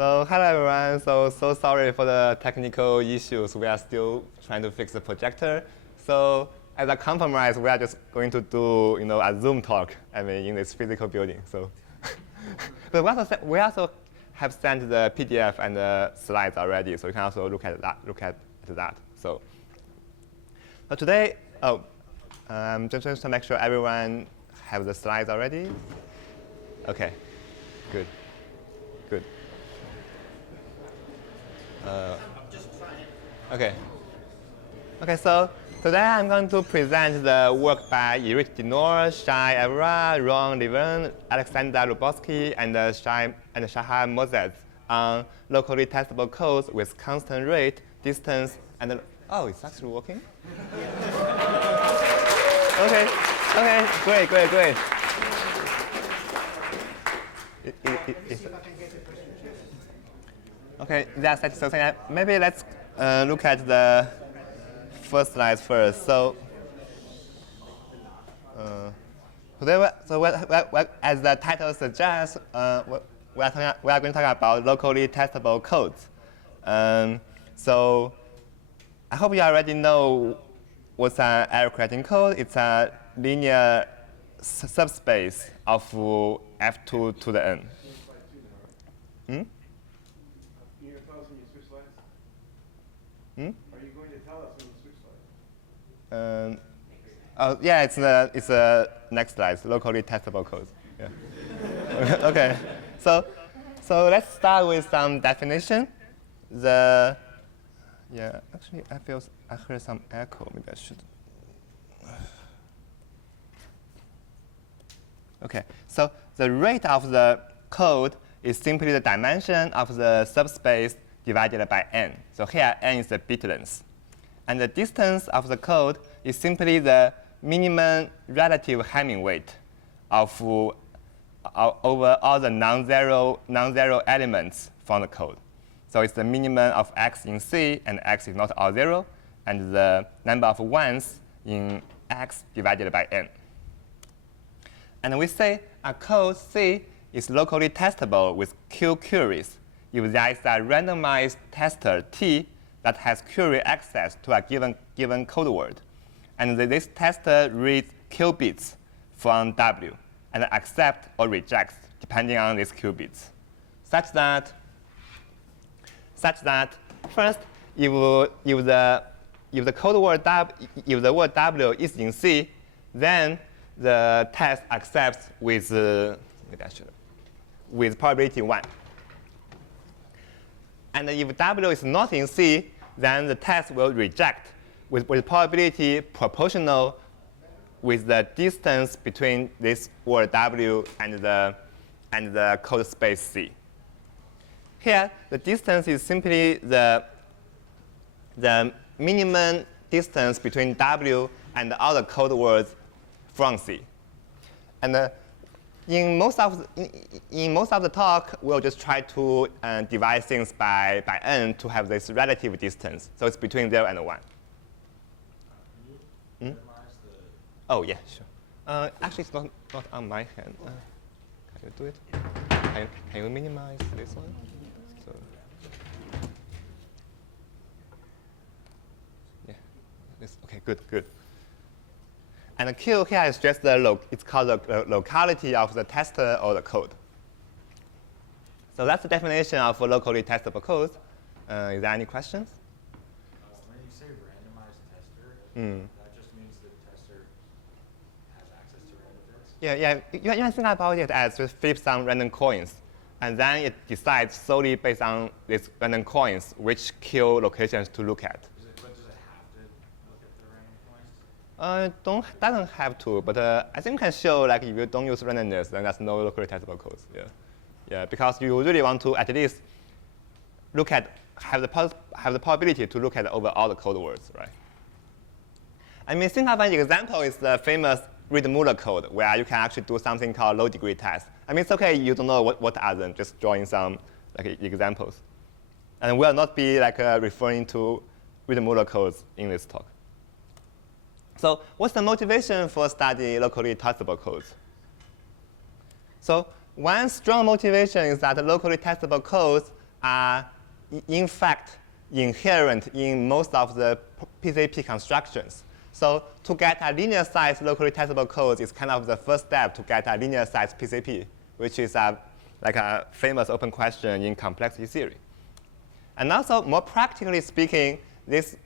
So hello everyone. So sorry for the technical issues. We are still trying to fix the projector. So as a compromise, we are just going to do a Zoom talk. In this physical building. So, but we also have sent the PDF and the slides already. So you can also look at that. So today, just to make sure everyone have the slides already. Okay, good. Okay, so today I'm going to present the work by Eric Dinor, Shai Evra, Ron Levin, Alexander Lubowski, and Shahar Moses on locally testable codes with constant rate, distance, and oh, it's actually working? Okay, great. Okay, that's it. So maybe let's look at the first slide first. So today, as the title suggests, we are going to talk about locally testable codes. So I hope you already know what's an error-correcting code. It's a linear subspace of f2 to the n. Are you going to tell us when you switch slides? Oh yeah, it's the next slide. Locally testable codes. Yeah. Okay. So let's start with some definition. Actually I heard some echo. Maybe I should. Okay. So the rate of the code is simply the dimension of the subspace divided by n. So here, n is the bit length. And the distance of the code is simply the minimum relative Hamming weight of over all the non-zero elements from the code. So it's the minimum of x in C, and x is not all 0, and the number of ones in x divided by n. And we say a code C is locally testable with Q queries if there is a randomized tester T that has query access to a given code word. And this tester reads Q bits from W and accepts or rejects depending on these Q bits. Such that first, if the code word if the word W is in C, then the test accepts with probability 1. And if W is not in C, then the test will reject with probability proportional with the distance between this word W and the code space C. Here, the distance is simply the minimum distance between W and all the code words from C. And in most of the talk, we'll just try to divide things by n to have this relative distance. So it's between 0 and 1. Oh, yeah, sure. Actually, it's not on my hand. Can you do it? Can you minimize this one? So, yeah. OK, good. And the Q here is just it's called the locality of the tester or the code. So that's the definition of locally testable code. Is there any questions? When you say randomized tester, that just means the tester has access to random bits? Yeah. You can think about it as just flip some random coins. And then it decides solely based on these random coins which Q locations to look at. Doesn't have to, but I think can show if you don't use randomness, then there's no locally testable codes. Yeah, because you really want to at least look at have the probability to look at over all the code words, right? Think of an example is the famous Reed-Muller code, where you can actually do something called low degree test. It's okay you don't know what are them, just drawing some examples, and we'll not be referring to Reed-Muller codes in this talk. So what's the motivation for studying locally testable codes? So one strong motivation is that locally testable codes are in fact inherent in most of the PCP constructions. So to get a linear size locally testable code is kind of the first step to get a linear size PCP, which is like a famous open question in complexity theory. And also, more practically speaking, this,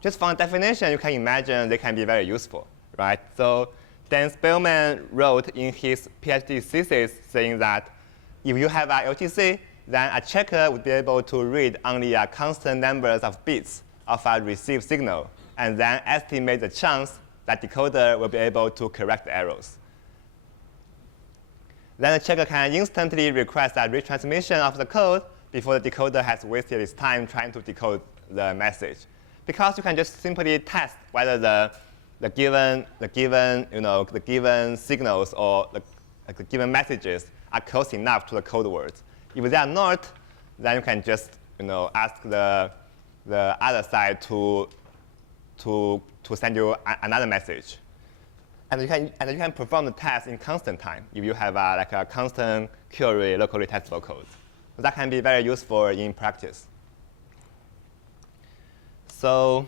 just from definition, you can imagine they can be very useful, right? So Dan Spellman wrote in his PhD thesis saying that if you have a LTC, then a checker would be able to read only a constant numbers of bits of a received signal, and then estimate the chance that decoder will be able to correct the errors. Then the checker can instantly request a retransmission of the code before the decoder has wasted its time trying to decode the message. Because you can just simply test whether the given signals or the given messages are close enough to the code words. If they are not, then you can just ask the other side to send you another message. And you can perform the test in constant time if you have like a constant query locally testable code. So that can be very useful in practice. So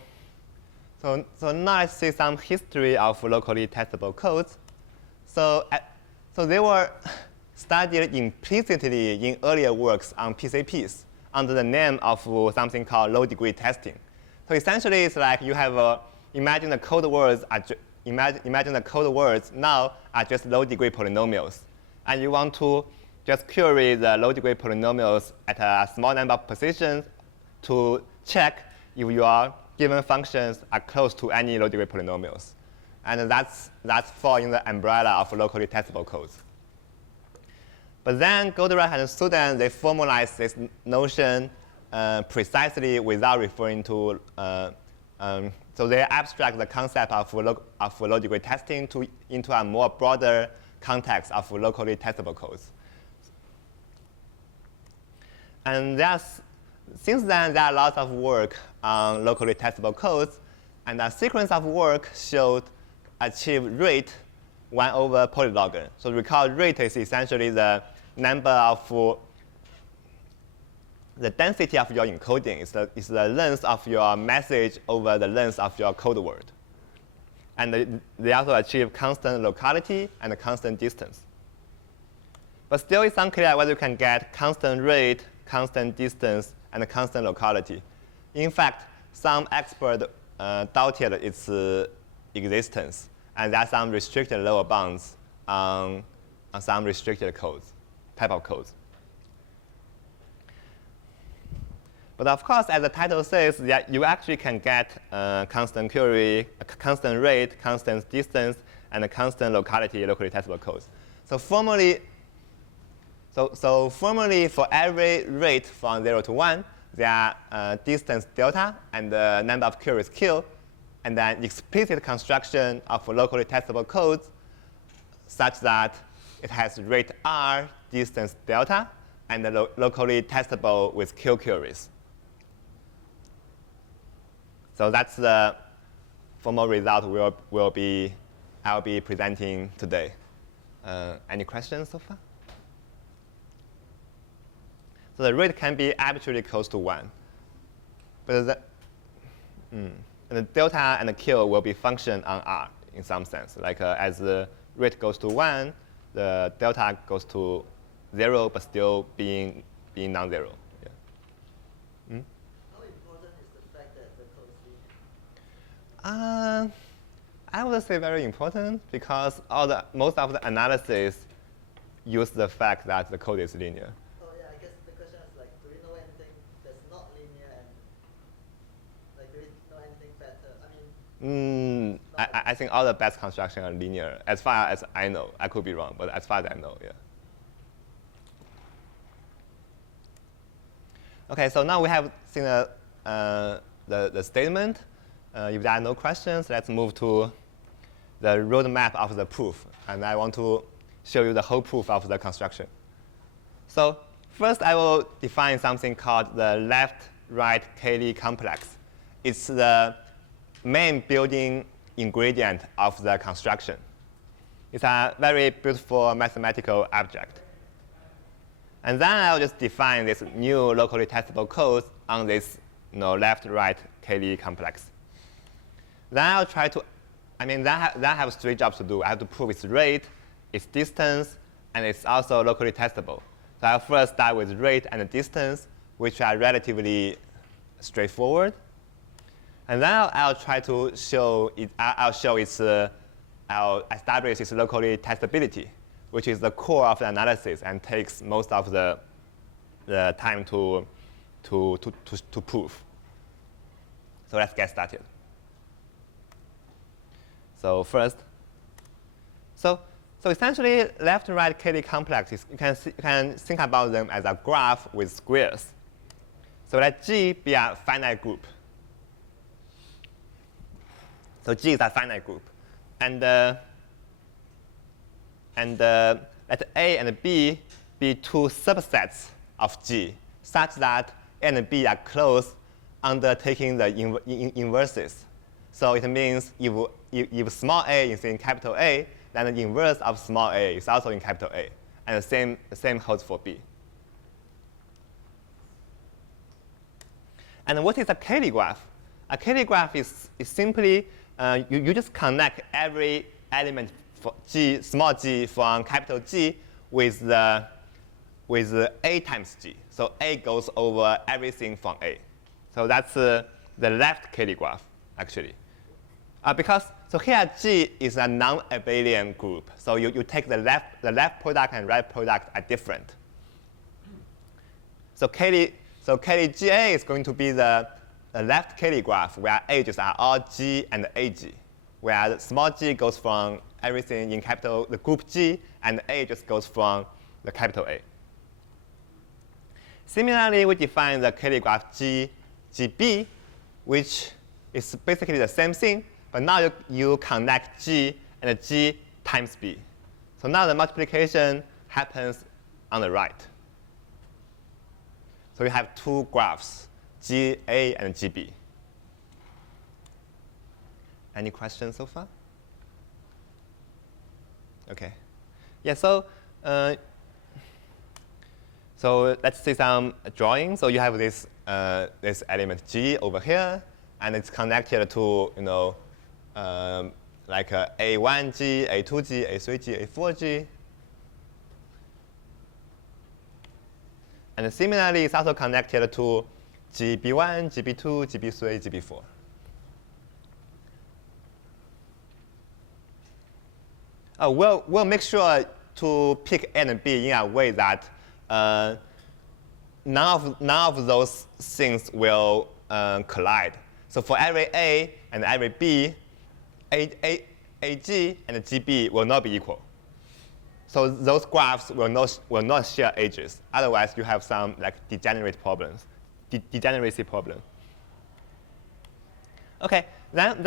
now let's see some history of locally testable codes. So they were studied implicitly in earlier works on PCPs under the name of something called low-degree testing. So essentially, it's like you have imagine the code words now are just low-degree polynomials, and you want to just query the low-degree polynomials at a small number of positions to check if your given functions are close to any low-degree polynomials, and that's fall in the umbrella of locally testable codes. But then Goldratt and Sudan, they formalized this notion precisely without referring to, so they abstract the concept of low-degree testing into a more broader context of locally testable codes. And since then, there are lots of work on locally testable codes, and a sequence of work showed achieve rate 1 over polylog. So recall rate is essentially the number of the density of your encoding is the length of your message over the length of your code word. And they also achieve constant locality and constant distance. But still, it's unclear whether you can get constant rate, constant distance, and constant locality. In fact, some experts doubted its existence, and there are some restricted lower bounds on some restricted type of codes. But of course, as the title says, that you actually can get constant query, constant rate, constant distance, and a constant locality locally testable codes. So formally, for every rate from 0 to 1, there are distance delta and the number of queries q, and then explicit construction of locally testable codes such that it has rate r, distance delta, and locally testable with q queries. So that's the formal result I'll be presenting today. Any questions so far? So the rate can be arbitrarily close to 1. But and the delta and the q will be function on R in some sense. Like as the rate goes to 1, the delta goes to 0, but still being non-zero. Yeah. How important is the fact that the code is linear? I would say very important because most of the analysis use the fact that the code is linear. Oh yeah, I guess the question is like, do we know anything that's not linear, and like, do we know anything better? I mean, I think all the best constructions are linear, as far as I know. I could be wrong, but as far as I know, yeah. OK, so now we have seen the statement. If there are no questions, let's move to the roadmap of the proof. And I want to show you the whole proof of the construction. So first, I will define something called the left-right Cayley complex. It's the main building ingredient of the construction. It's a very beautiful mathematical object. And then I'll just define this new locally testable code on this left-right Cayley complex. Then I'll try to, then I have 3 jobs to do. I have to prove its rate, its distance, and it's also locally testable. So I'll first start with rate and distance, which are relatively straightforward. And then I'll try to show it. I'll establish its locally testability, which is the core of the analysis and takes most of the time to prove. So let's get started. So first, so essentially, left-right Cayley complexes, you can think about them as a graph with squares. So let G be a finite group. So G is a finite group. And let A and B be 2 subsets of G, such that A and B are closed under taking the inverses. So it means if small a is in capital A, then the inverse of small a is also in capital A. And the same holds for B. And what is a Cayley graph? A Cayley graph is simply you just connect every element for G, small g from capital G with A times G. So A goes over everything from A. So that's the left Cayley graph, actually. So here G is a non-abelian group. So you take the left product and right product are different. So Cayley GA is going to be the left Cayley graph, where edges are all G and AG, where the small g goes from everything in the group G, and A just goes from the capital A. Similarly, we define the Cayley graph GB, which is basically the same thing, but now you connect G and G times B. So now the multiplication happens on the right. So you have 2 graphs, GA and GB. Any questions so far? OK. Yeah, so let's see some drawing. So you have this element G over here, and it's connected to like A1G, A2G, A3G, A4G. And similarly, it's also connected to GB1, GB2, GB3, GB4. We'll make sure to pick A and B in a way that none of those things will collide. So for every A and every B, AG and GB will not be equal. So those graphs will not share edges. Otherwise, you have some degeneracy problem. OK, then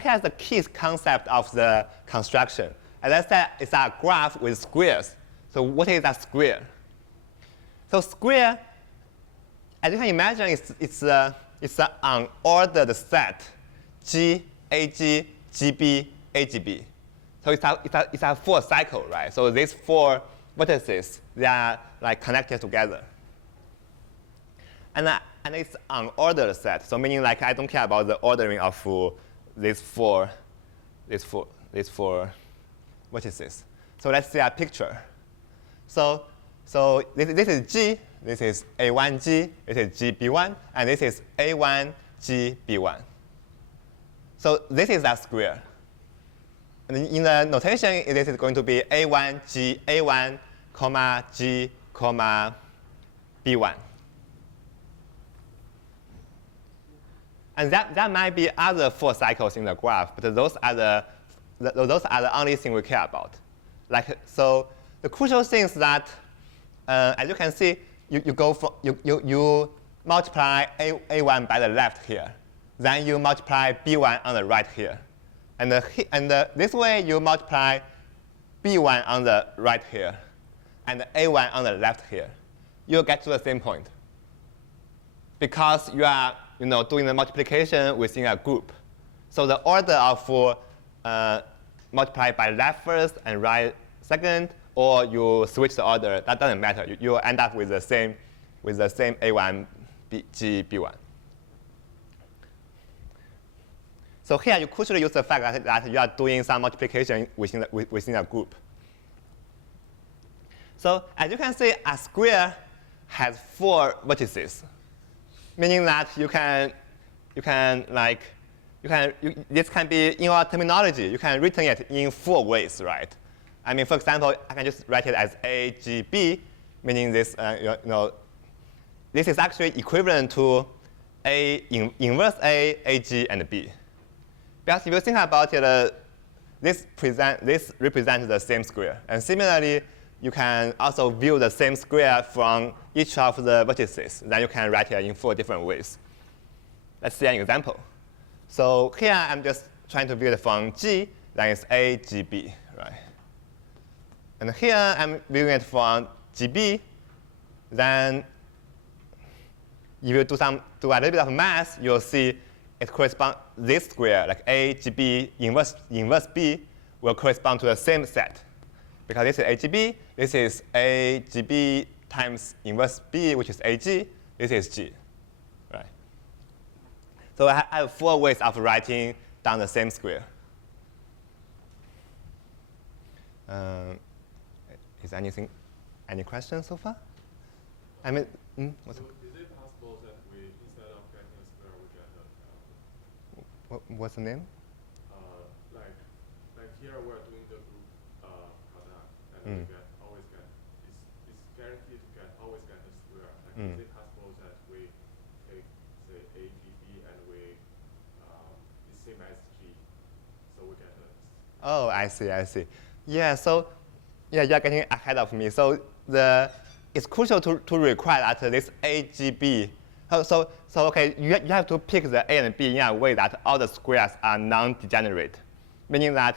here's the key concept of the construction. As I said, it's a graph with squares. So what is a square? So square, as you can imagine, it's an unordered set, G, AG, GB, AGB. So it's a 4 cycle, right? So these 4 vertices, they are connected together. And it's unordered set. So meaning I don't care about the ordering of these four vertices. So let's see a picture. So this is G, this is A1G, this is GB1, and this is A1GB1. So this is a square. And in the notation, this is going to be A1, comma, G, comma, B1. And that might be other 4 cycles in the graph, but those are the only thing we care about. So the crucial thing is that, as you can see, you multiply A1 by the left here. Then you multiply B1 on the right here. And this way, you multiply B1 on the right here, and A1 on the left here. You'll get to the same point. Because you are doing the multiplication within a group. So the order of multiply by left first and right second or you switch the order, that doesn't matter. You will end up with the same A1 G B1. So here you could use the fact that you are doing some multiplication within a group. So as you can see, a square has 4 vertices, meaning that this can be, in your terminology, you can written it in 4 ways, right? I mean, for example, I can just write it as A, G, B, meaning this, this is actually equivalent to A inverse A, G, and B. Because if you think about it, this represents the same square. And similarly, you can also view the same square from each of the vertices. Then you can write it in 4 different ways. Let's see an example. So here I'm just trying to view it from G, then it's A, G, B, right? And here I'm viewing it from GB. Then if you do a little bit of math, you'll see it corresponds, this square, like A, GB, inverse B, will correspond to the same set. Because this is AGB, this is AGB times inverse B, which is AG, this is G, right? So I have 4 ways of writing down the same square. Is any questions so far? I mean, what's so is it possible that we, instead of getting a square, we get a what's the name? like here we're doing the group product, and we always get it's guaranteed to always get a square. Like, is it possible that we take, say, A, G, B, and we it's same as G, so we get a. Oh, I see. Yeah, so yeah, you're getting ahead of me. So it's crucial to require that this AGB. So okay, you have to pick the A and B in a way that all the squares are non-degenerate, meaning that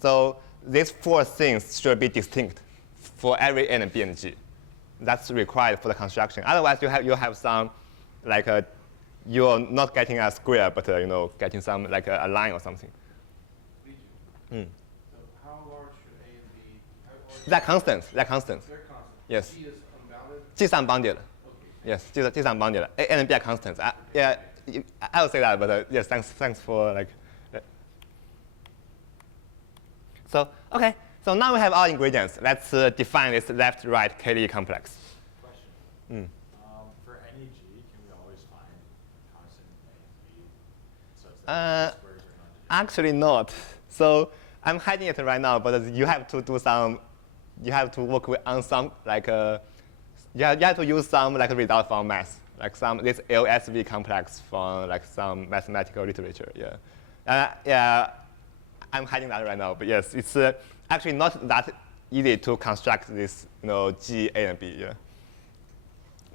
so these 4 things should be distinct for every A and B and G. That's required for the construction. Otherwise, you have some like you're not getting a square, but getting some like a line or something. So how large should A and B? They're constants. They're constant. Yes. G is unbounded. G is unbounded. Okay. Yes, G is unbounded. A and B are constants. Yeah, I will say that, but yes, thanks for like. So okay, so now we have all ingredients. Let's define this left-right Cayley complex. Question. For any G, can we always find constant A and B such that the squares are not Actually not. So I'm hiding it right now, but you have to do some. You have to work on some like you have to use some like result from math, like this LSV complex from like some mathematical literature. Yeah, I'm hiding that right now. But yes, it's actually not that easy to construct this G, A, and B. Yeah.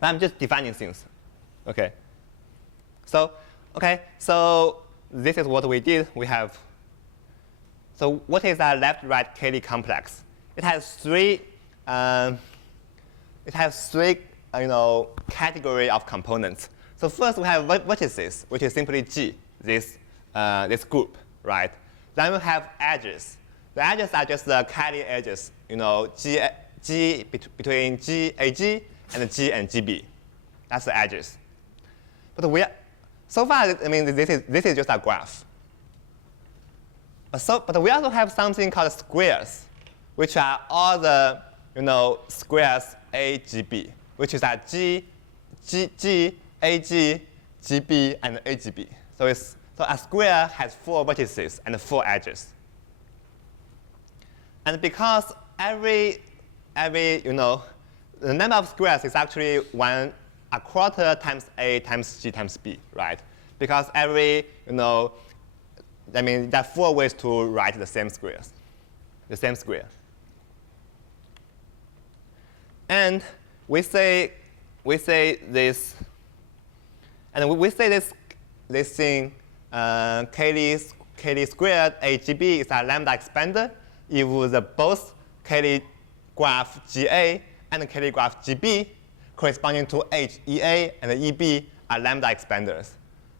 I'm just defining things. Okay. So this is what we did. We have. So what is a left-right Cayley complex? It has 3. Category of components. So first we have vertices, which is simply G, this group, right? Then we have edges. The edges are just the Cayley edges, G between G, AG, and G and GB. That's the edges. But so far, I mean, this is just a graph. But we also have something called squares, which are all the squares A, G, B, which is at G, AG, GB, and AGB. So a square has 4 vertices and 4 edges. And because every the number of squares is actually 1/4 times A times G times B, right? Because there are 4 ways to write the same square. And we say this thing Cayley squared AGB is a lambda expander if both Cayley graph GA and Cayley graph GB corresponding to HEA and EB are lambda expanders.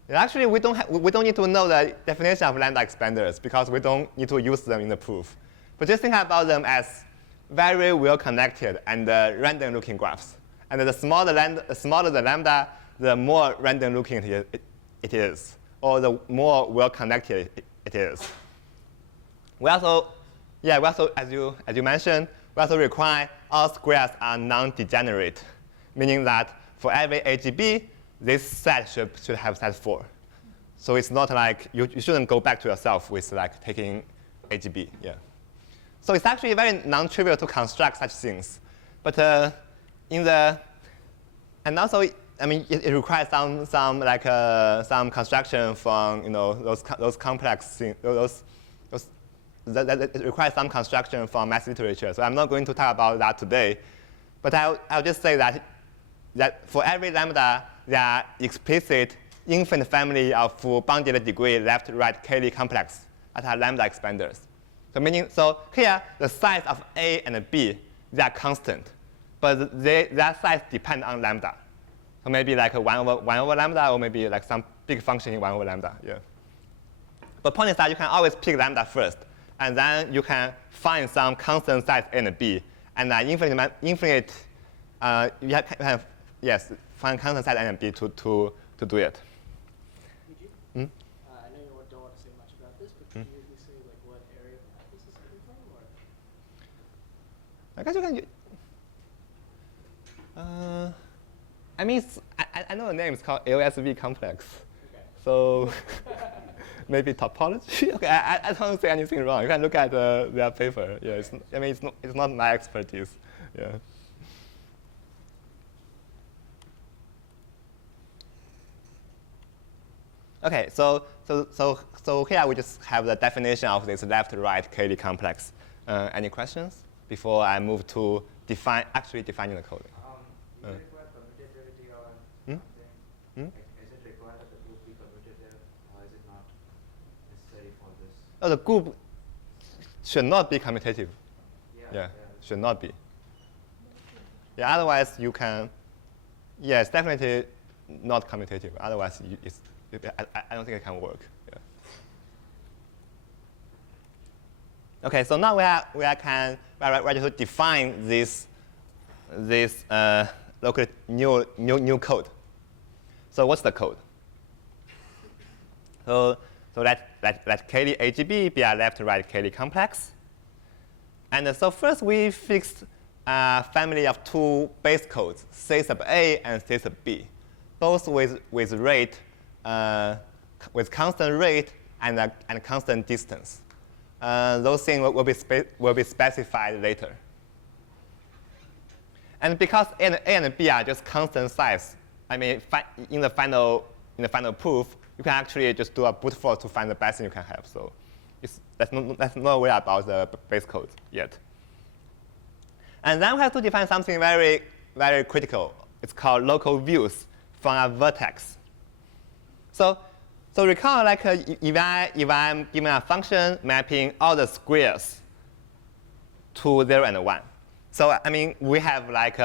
And actually, we don't need to know the definition of lambda expanders because we don't need to use them in the proof. But just think about them as very well connected and random looking graphs. And the smaller the lambda, the more random looking it is, or the more well connected it is. We also, as you mentioned, we also require all squares are non-degenerate, meaning that for every AGB, this set should have set 4. So it's not like you shouldn't go back to yourself with like taking AGB. Yeah. So it's actually very non-trivial to construct such things, but and also I mean it requires some construction from those complex things, that it requires some construction from math literature. So I'm not going to talk about that today, but I'll just say that for every lambda, there are explicit infinite family of bounded degree left-right Cayley complex that are lambda expanders. So here, the size of A and B, they are constant, but their size depend on lambda. So maybe like 1 over lambda, or maybe like some big function in 1 over lambda. Yeah. But point is that you can always pick lambda first, and then you can find some constant size A and B, and then infinite you have find constant size A and B to do it. I know you don't want to say much about this, but can you say like what area of math this is coming from, or? I guess you can. I mean, I know the name is called LSV complex. Okay. So maybe topology. Okay, I don't say anything wrong. You can look at their paper. Yeah, it's not my expertise. Yeah. Okay, so here we just have the definition of this left-right Cayley complex. Any questions before I move to actually defining the code? Is it required commutativity or something? Is it required that the group be commutative, or is it not necessary for this? Oh, the group should not be commutative. Yeah. Should not be. Yeah, otherwise you can. Yeah, it's definitely not commutative. Otherwise, I don't think it can work. Yeah. Okay, so now we are ready to define this local new code. So what's the code? So let Cayley AGB be a left-right Cayley complex. And so first we fixed a family of 2 base codes, C sub A and C sub B, both with rate, with constant rate and constant distance. Those things will be specified later. And because A and B are just constant size, I mean, in the final proof, you can actually just do a brute force to find the best thing you can have. So that's no way about the base code yet. And then we have to define something very, very critical. It's called local views from a vertex. So recall, like if I'm given a function mapping all the squares to 0 and 1. So I mean, we have like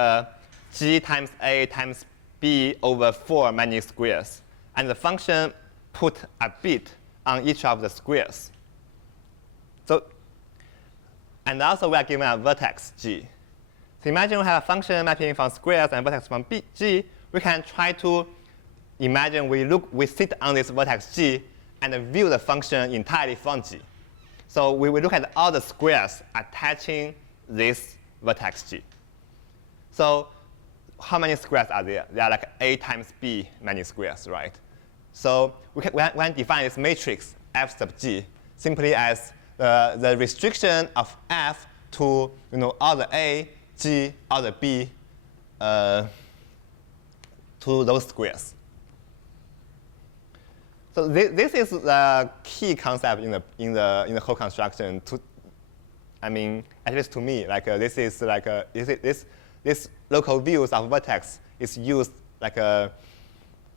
g times a times b over 4 many squares, and the function put a bit on each of the squares. So, and also we are given a vertex g. So imagine we have a function mapping from squares and vertex from g. We can try to imagine we sit on this vertex g and view the function entirely from g. So we will look at all the squares attaching this vertex g. So how many squares are there? There are like a times b many squares, right? So we can define this matrix f sub g simply as the restriction of f to all the a, g, all the b to those squares. So this is the key concept in the whole construction. I mean, at least to me, like this is like this local views of vertex is used like a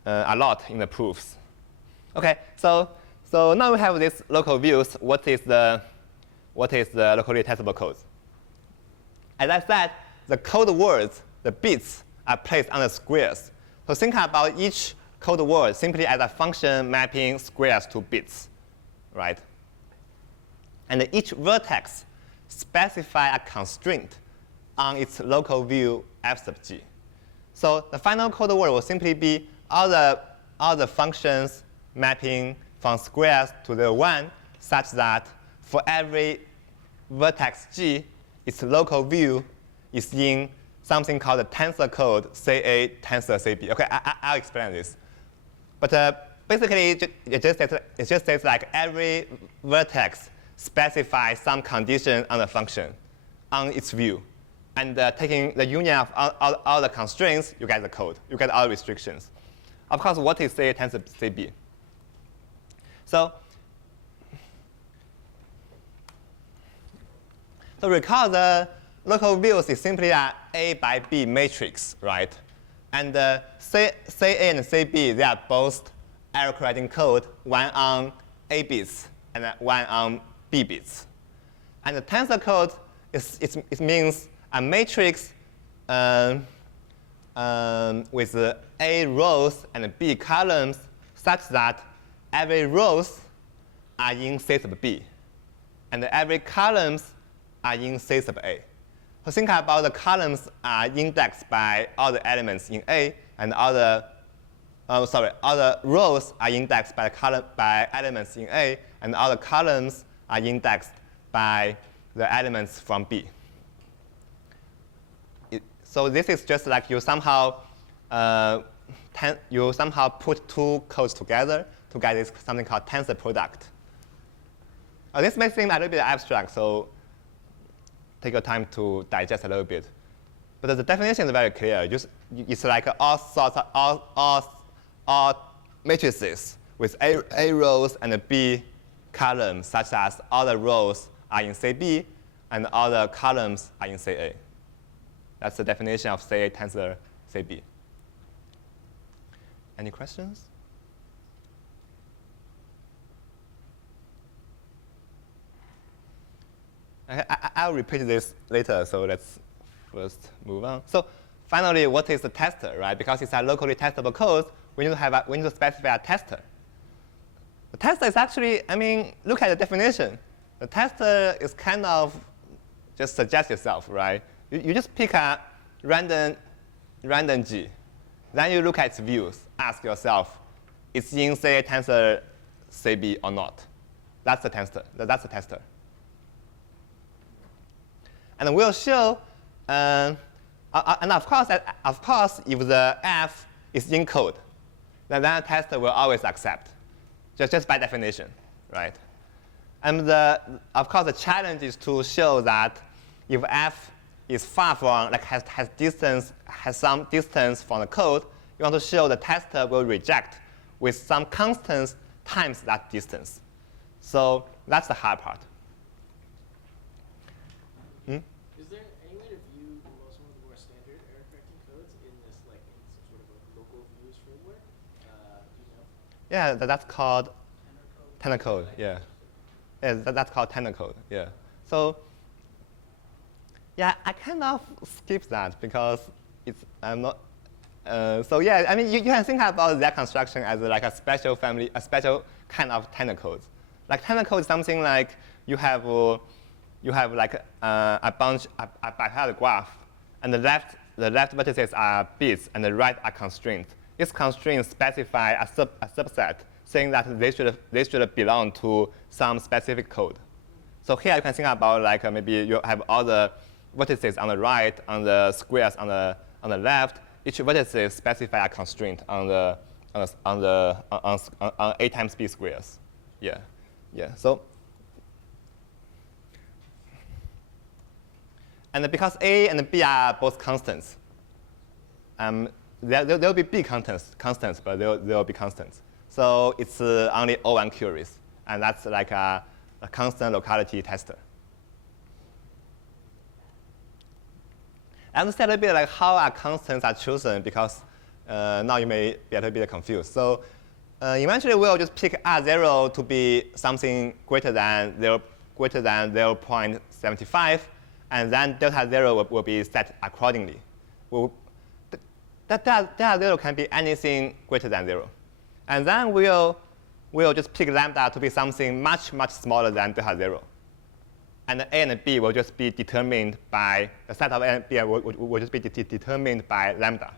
lot in the proofs. Okay, so now we have this local views. What is the locally testable code? As I said, the code words, the bits, are placed on the squares. So think about each code word simply as a function mapping squares to bits, right? And each vertex specify a constraint on its local view f sub g. So the final code word will simply be all the functions mapping from squares to the 1 such that for every vertex g, its local view is in something called the tensor code CA tensor CB. Okay, I'll explain this. But basically, it just says like every vertex specifies some condition on the function on its view. And taking the union of all the constraints, you get the code. You get all restrictions. Of course, what is CA tensor CB? So recall the local views is simply an A by B matrix, right? And CA and CB, they are both error correcting code, one on A bits and one on B bits. And the tensor code it means a matrix with A rows and B columns such that every rows are in C sub B, and every columns are in C sub A. So think about the columns are indexed by all the elements in A, and all the rows are indexed by elements in A, and all the columns are indexed by the elements from B. So this is just like you somehow put two codes together to get this something called tensor product. This may seem a little bit abstract, so take your time to digest a little bit. But the definition is very clear. It's like all matrices with A rows and B columns, such as all the rows are in CB and all the columns are in CA. That's the definition of CA tensor CB. Any questions? I'll repeat this later, so let's first move on. So finally, what is the tester, right? Because it's a locally testable code, we need to specify a tester. The tester is actually, look at the definition. The tester is kind of just suggest yourself, right? You just pick a random G. Then you look at its views, ask yourself, is in CA tensor CB or not? That's the tester. That's the tester. And we'll show, and of course, if the F is in code, then the tester will always accept, just by definition, right? And of course, the challenge is to show that if F is far from, has some distance from the code, you want to show the tester will reject with some constants times that distance. So that's the hard part. Is there any way to view some of the more standard error correcting codes in this, in some sort of local views framework? Do you know? Yeah, that's called tenor code. Yeah, that's called tenor code. Yeah. So yeah, I kind of skip that because I'm not. So yeah, you can think about that construction as like a special family, a special kind of tenor code. Like tenor code is something like you have like a bipolar graph, and the left vertices are bits, and the right are constraints. These constraints specify a subset, saying that they should belong to some specific code. So here you can think about like maybe you have all the vertices on the right, on the squares on the left. Each vertices specify a constraint on A times B squares. Yeah. So. And because A and B are both constants, there'll be B constants, but there'll be constants. So it's only O1 queries, and that's like a constant locality tester. I understand a little bit like how our constants are chosen, because now you may be a little bit confused. So eventually we'll just pick R0 to be something greater than 0.75. And then delta 0 will be set accordingly. Delta 0 can be anything greater than 0. And then we'll just pick lambda to be something much, much smaller than delta 0. and A and B will just be determined by, the set of A and B will just be determined by lambda.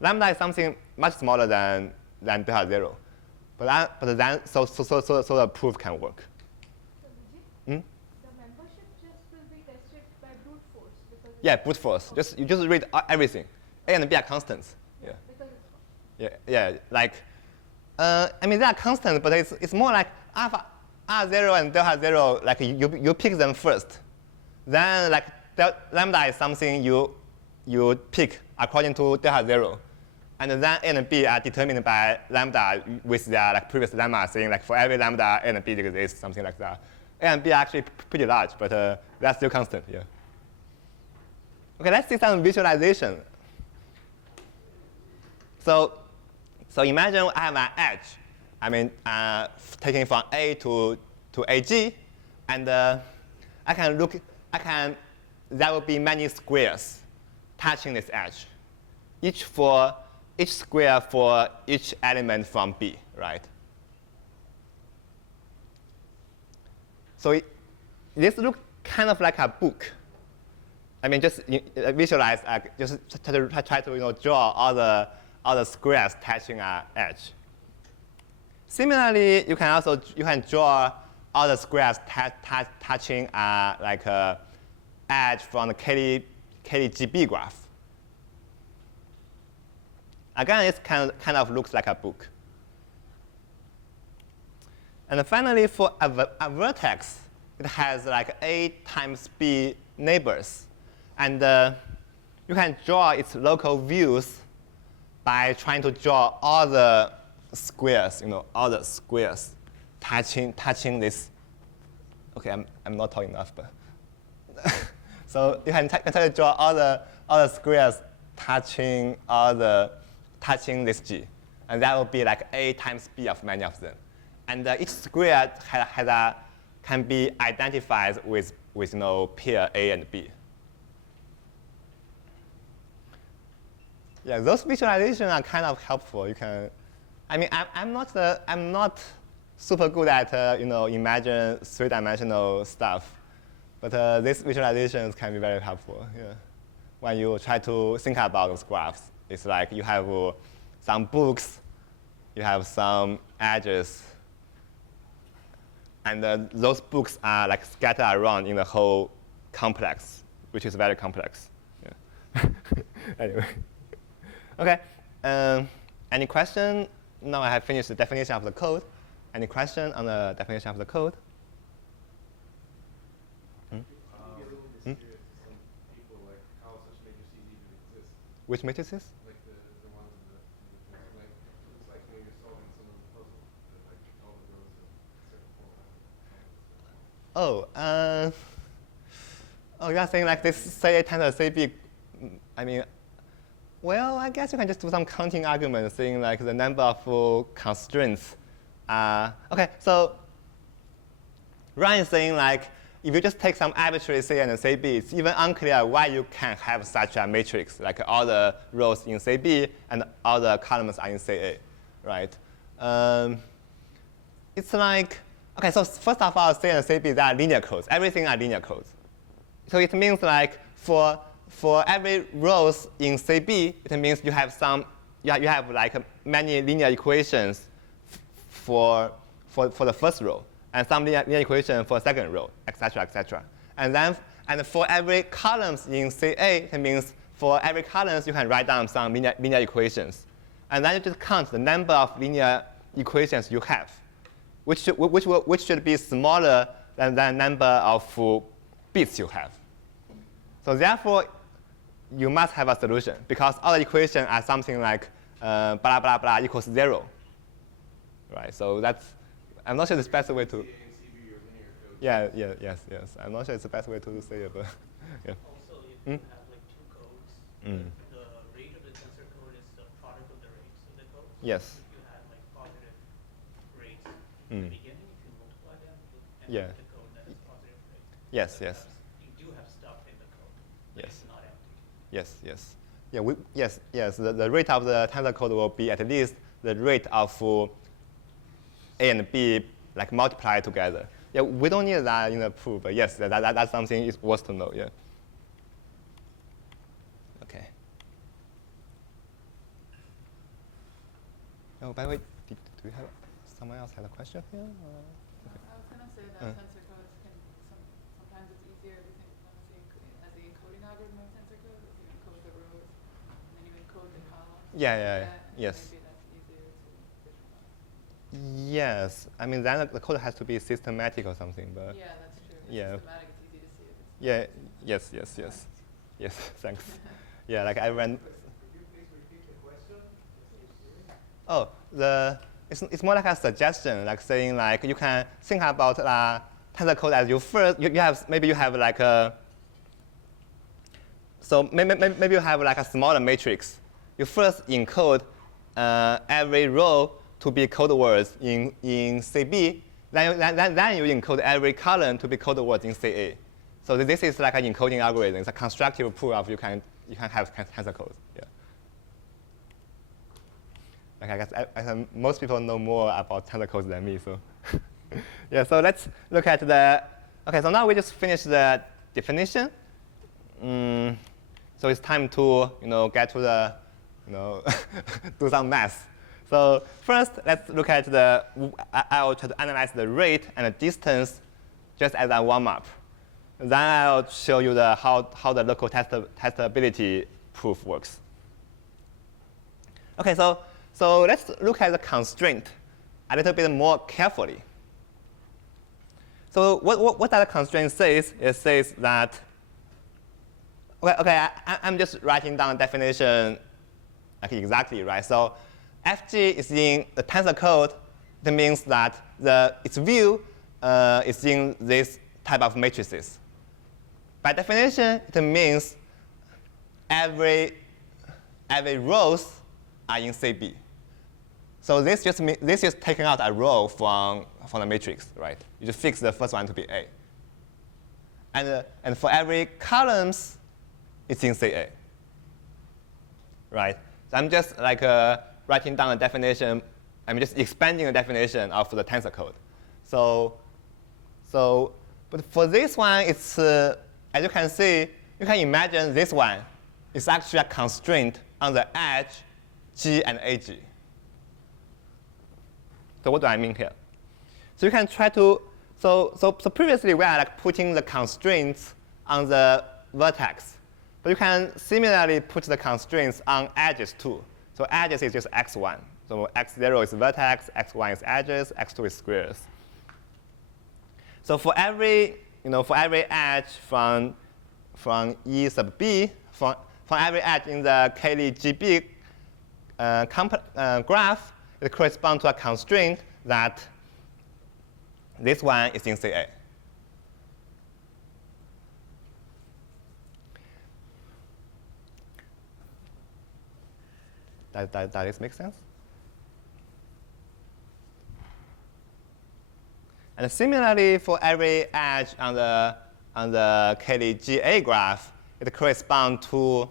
Lambda is something much smaller than delta 0. But then, so the proof can work. So, Lijie, the membership just will be tested by brute force. Because Yeah, brute force. You just read everything. A and B are constants. Yeah. Because it's Yeah. Like, I mean, they are constant, but it's more like alpha R0 and delta 0. Like you pick them first. Then like lambda is something you pick according to delta 0. And then A and B are determined by lambda with their like previous lemma saying like for every lambda A and B exists, something like that. A and B are actually pretty large, but they're still constant. Yeah. Okay, let's see some visualization. So imagine I have an edge. I mean, taking from A to AG, and there will be many squares touching this edge, each square for each element from B, right? So this looks kind of like a book. I mean, just visualize, just try to draw all the squares touching an edge. Similarly, you can draw all the squares touching like a edge from the Cayley GB graph. Again, it kind of looks like a book. And finally, for a vertex, it has like A times B neighbors. And you can draw its local views by trying to draw all the squares, all the squares touching this. Okay, I'm not talking enough, but so you can try to draw all the squares touching this G, and that will be like A times B of many of them. And each square can be identified with pair A and B. Yeah, those visualizations are kind of helpful. You can, I mean, I'm not super good at imagine three-dimensional stuff, but these visualizations can be very helpful. Yeah, when you try to think about those graphs, it's like you have some books, you have some edges, and those books are like scattered around in the whole complex, which is very complex. Yeah. Anyway. Okay, any question? Now I have finished the definition of the code. Any question on the definition of the code? Some people, like how such matrices even exist. Which matrices? Like the ones in the like it's like when you're solving some of the puzzle, that like all the rows in a certain format. You are saying like this CA times CB. I mean, well, I guess you can just do some counting argument saying like the number of constraints. Okay, so Ryan is saying like if you just take some arbitrary CA and CB, it's even unclear why you can have such a matrix, like all the rows in CB and all the columns are in CA, right? It's like, okay, so first of all, CA and CB, they are linear codes. Everything are linear codes. So it means like for every rows in CB, it means you have you have like many linear equations for the first row, and some linear equation for the second row, etc., etc. And for every columns in CA, it means for every columns you can write down some linear equations, and then you just count the number of linear equations you have, which should be smaller than the number of bits you have. So therefore, you must have a solution because all the equations are something like blah blah blah equals 0, right? So I'm not sure it's the best way to. Yes. I'm not sure it's the best way to say it, but yeah. Also, if you have like two codes, the rate of the tensor code is the product of the rates of the codes. Yes. If you had like positive rates in the beginning, if you multiply them, you Yeah. end the code that is positive rate. Yes. Yes. You do have stuff in the code, but Yes. it's not empty. Yes. Yeah. Yes. The rate of the tensor code will be at least the rate of A and B like multiplied together. Yeah, we don't need that in the proof, but yes, that's something is worth to know. Yeah. Okay. Oh, by the way, do we have someone else have a question here? I was going to say that tensor codes can sometimes it's easier to think as the encoding algorithm of tensor codes. If you encode the rows and then you encode the columns. Yeah. Yes. Maybe that's easier to visualize. Yes. I mean, then the code has to be systematic or something, but. Yeah, that's true. If Yeah. it's systematic, it's easy to see. Yeah. Yes. Yes. Thanks. Yeah, like I ran. Could you please repeat the question? Oh, it's more like a suggestion, like saying like you can think about tensor code as maybe you have like a. So maybe you have like a smaller matrix. You first encode every row to be code words in CB. Then you encode every column to be code words in CA. So this is like an encoding algorithm. It's a constructive proof of you can have tensor codes. Yeah. Like I guess most people know more about tensor codes than me. So yeah. So let's look at the. Okay. So now we just finished the definition. So it's time to get to the do some math. So first, let's look at I'll try to analyze the rate and the distance just as a warm-up. Then I'll show you how the local testability proof works. Okay, so let's look at the constraint a little bit more carefully. So what that constraint says? It says that, okay, I'm just writing down the definition like exactly, right? So FG is in the tensor code. That means that its view is in this type of matrices. By definition, it means every rows are in CB. So this is taking out a row from the matrix, right? You just fix the first one to be A. And for every columns, it's in CA, right? So I'm just like writing down a definition. I'm just expanding the definition of the tensor code. But for this one, it's as you can see, you can imagine this one is actually a constraint on the edge G and AG. So what do I mean here? So you can try to, so previously we are like putting the constraints on the vertex. But you can similarly put the constraints on edges too. So edges is just x1. So x0 is vertex, x1 is edges, x2 is squares. So for every edge from E sub B, from every edge in the Cayley GB graph, it corresponds to a constraint that this one is in CA. Does this make sense? And similarly, for every edge on the Cayley GA graph, it corresponds to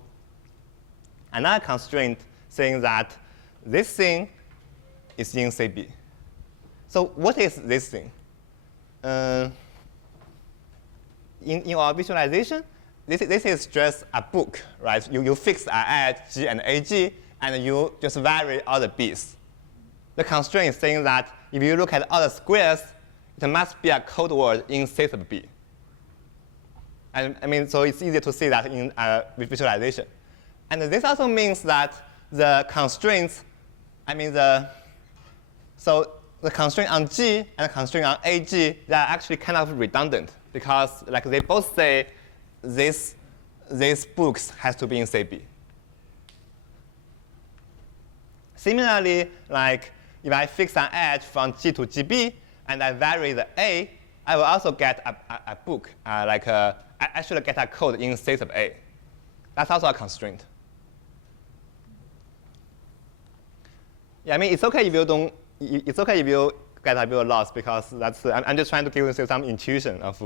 another constraint saying that this thing is in CB. So what is this thing? In our visualization, this is just a book, right? You fix an edge G and AG, and you just vary all the b's. The constraint is saying that if you look at all the squares, it must be a code word in C sub B. And I mean, so it's easy to see that in visualization. And this also means that the constraints, so the constraint on G and the constraint on AG, they are actually kind of redundant because like they both say these books has to be in CB. Similarly, like if I fix an edge from G to GB and I vary the A, I will also get a book. I should get a code in C sub A. That's also a constraint. Yeah, I mean it's okay if you don't. It's okay if you get a bit of loss because that's. I'm just trying to give you some intuition of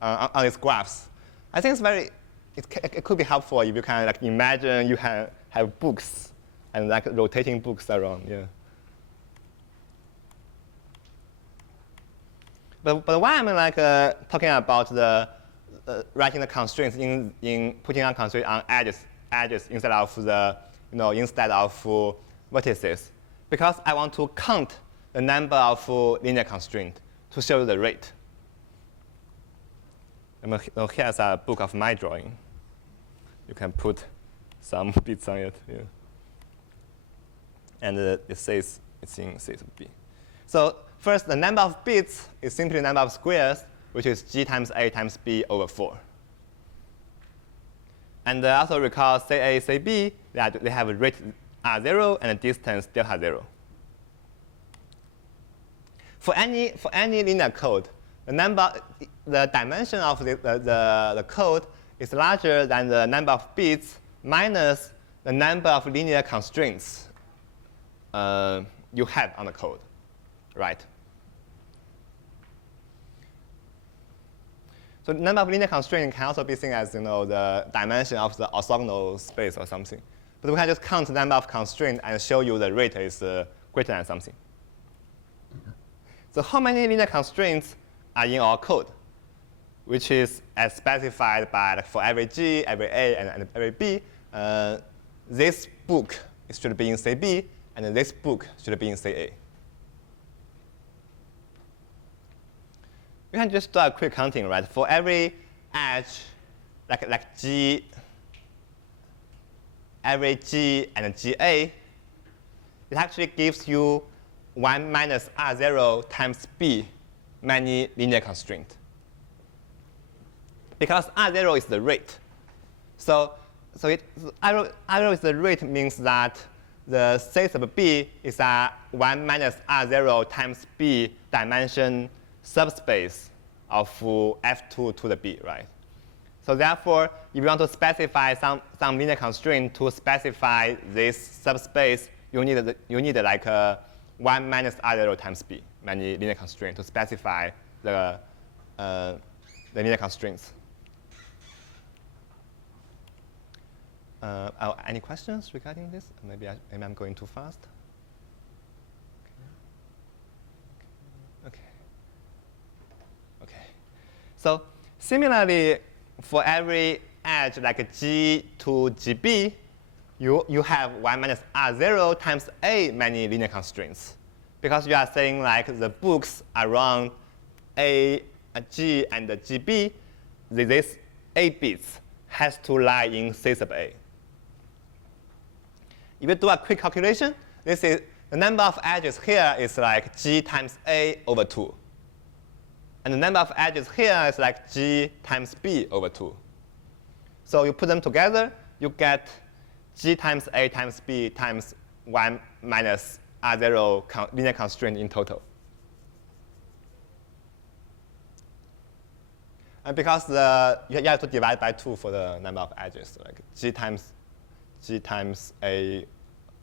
on these graphs. I think it's very. It could be helpful if you can like imagine you have books and like rotating books around. Yeah. But why I'm like talking about the writing the constraints in putting on constraints on edges instead of the instead of vertices, because I want to count the number of linear constraints to show you the rate. Here's a book of my drawing. You can put some bits on it. Yeah. And it says it's in state B. So first, the number of bits is simply the number of squares, which is G times A times B over 4. And also recall CA, CB, that they have a rate R0 and a distance delta 0. For any linear code, the dimension of the code is larger than the number of bits minus the number of linear constraints you have on the code, right? So the number of linear constraints can also be seen as the dimension of the orthogonal space or something. But we can just count the number of constraints and show you the rate is greater than something. So how many linear constraints are in our code, which is as specified by for every G, every A, and every B. This book should be in CB, and this book should be in CA. We can just do a quick counting, right? For every edge, like G, every G and GA, it actually gives you 1 minus R0 times B many linear constraints. Because R0 is the rate. So R0 is the rate means that the C sub B is a 1 minus R0 times B dimension subspace of F2 to the B, right? So therefore, if you want to specify some linear constraint to specify this subspace, you need like 1 minus R0 times B, many linear constraints to specify the linear constraints. Any questions regarding this? Maybe I'm going too fast. Okay. So similarly, for every edge like G to GB, you have 1 minus R0 times A many linear constraints. Because you are saying like the books around A, G, and GB, this A bits has to lie in C sub A. If you do a quick calculation, this is the number of edges here is like G times A over 2. And the number of edges here is like G times B over 2. So you put them together, you get G times A times B times 1 minus R0 linear constraint in total. And because you have to divide by 2 for the number of edges, like G times A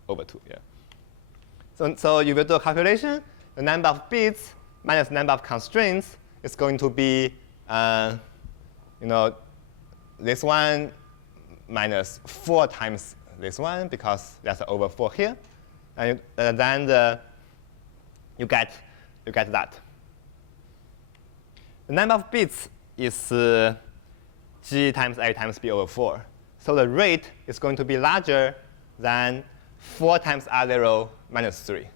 over 2, yeah. So you will do a calculation. The number of bits minus the number of constraints is going to be, this one minus 4 times this one, because there's an over 4 here. And then you get that. The number of bits is G times A times B over 4. So the rate is going to be larger than 4 times R0 minus 3.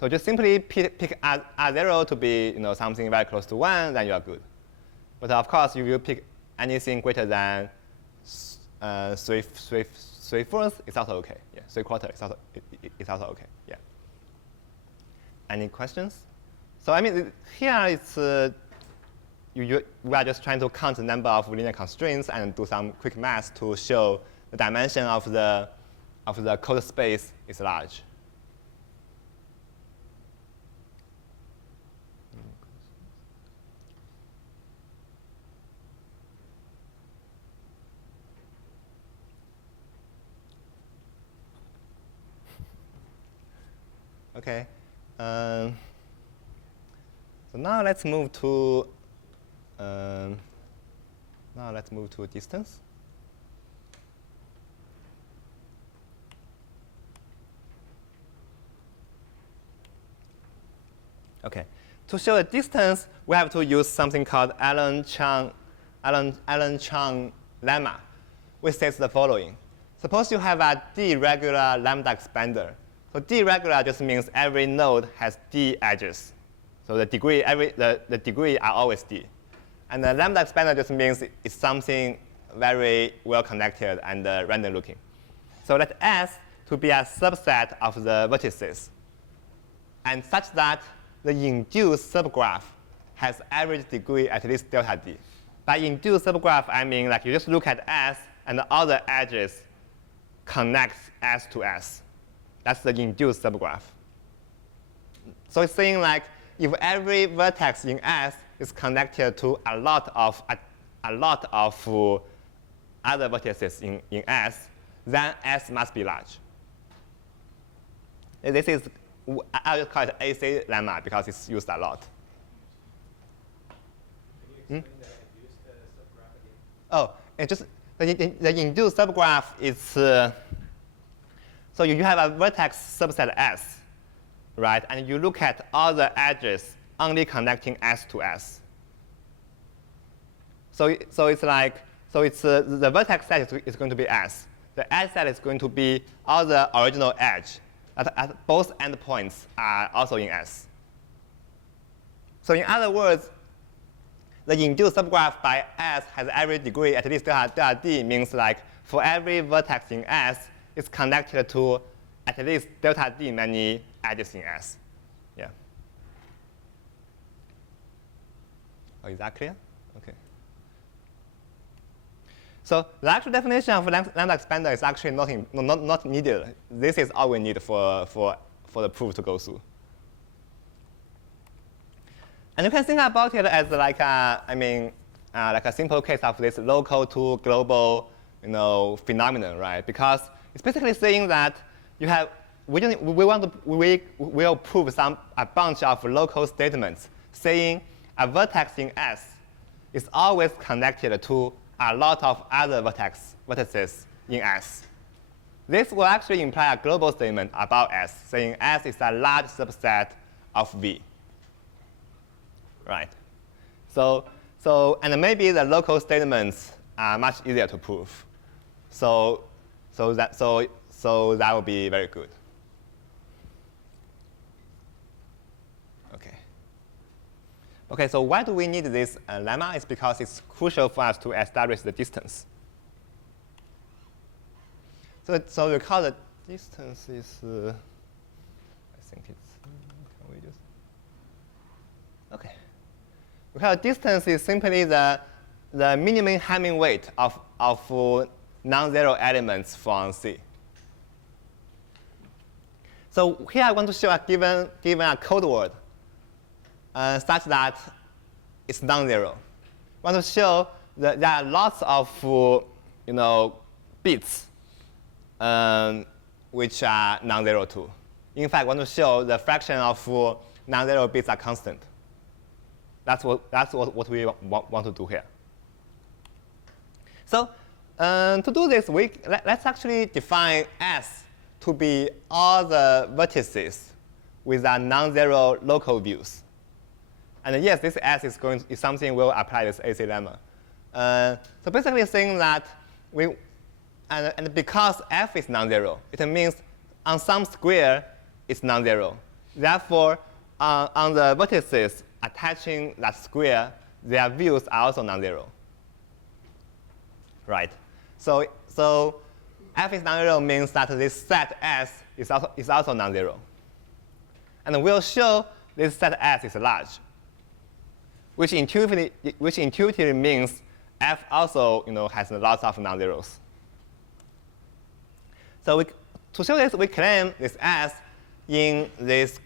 So just simply pick R0 to be something very close to 1, then you are good. But of course, if you pick anything greater than 3/4, it's also OK. Yeah, 3/4 is also OK. Yeah. Any questions? So I mean, here it's we are just trying to count the number of linear constraints and do some quick math to show the dimension of the code space is large. Okay. So now let's move to distance. Okay. to show the distance, we have to use something called Allen-Chang lemma, which says the following. Suppose you have a d-regular lambda expander. So d-regular just means every node has d edges. So the degree are always d. And the lambda expander just means it's something very well connected and random looking. So let S to be a subset of the vertices, and such that the induced subgraph has average degree at least delta d. By induced subgraph, I mean like you just look at S and the other edges connect S to S. That's the induced subgraph. So it's saying like if every vertex in S is connected to a lot of other vertices in S, then S must be large. This is, I'll just call it AC lemma because it's used a lot. Can you explain the induced subgraph again? Oh, it just the induced subgraph is so you have a vertex subset S, right? And you look at all the edges only connecting S to S. So it's like the vertex set is going to be S. The edge set is going to be all the original edge. At both endpoints are also in S. So in other words, the induced subgraph by S has every degree at least delta d means like for every vertex in S, it's connected to at least delta d many edges in S. Yeah. Oh, is that clear? Okay. So the actual definition of lambda expander is actually not needed. This is all we need for the proof to go through. And you can think about it as like a simple case of this local to global phenomenon, right? Because it's basically saying that you have we will prove a bunch of local statements saying a vertex in S is always connected to a lot of other vertices in S. This will actually imply a global statement about S, saying S is a large subset of V. Right. So and maybe the local statements are much easier to prove. So that will be very good. Okay, so why do we need this lemma? It's because it's crucial for us to establish the distance. So we call the distance is, I think it's, can we just, okay. We call the distance is simply the minimum Hamming weight of non-zero elements from C. So here I want to show a given a code word such that it's non-zero. I want to show that there are lots of bits which are non-zero too. In fact, I want to show the fraction of non-zero bits are constant. That's what we want to do here. So to do this, let's actually define S to be all the vertices with a non-zero local views. And yes, this S is something we'll apply this AC lemma. So basically saying that and because F is non-zero, it means on some square it's non-zero. Therefore, on the vertices attaching that square, their views are also non-zero. Right. So F is non-zero means that this set S is also non-zero. And we'll show this set S is large, which intuitively means F also has lots of non-zeros. So to show this, we claim this S in this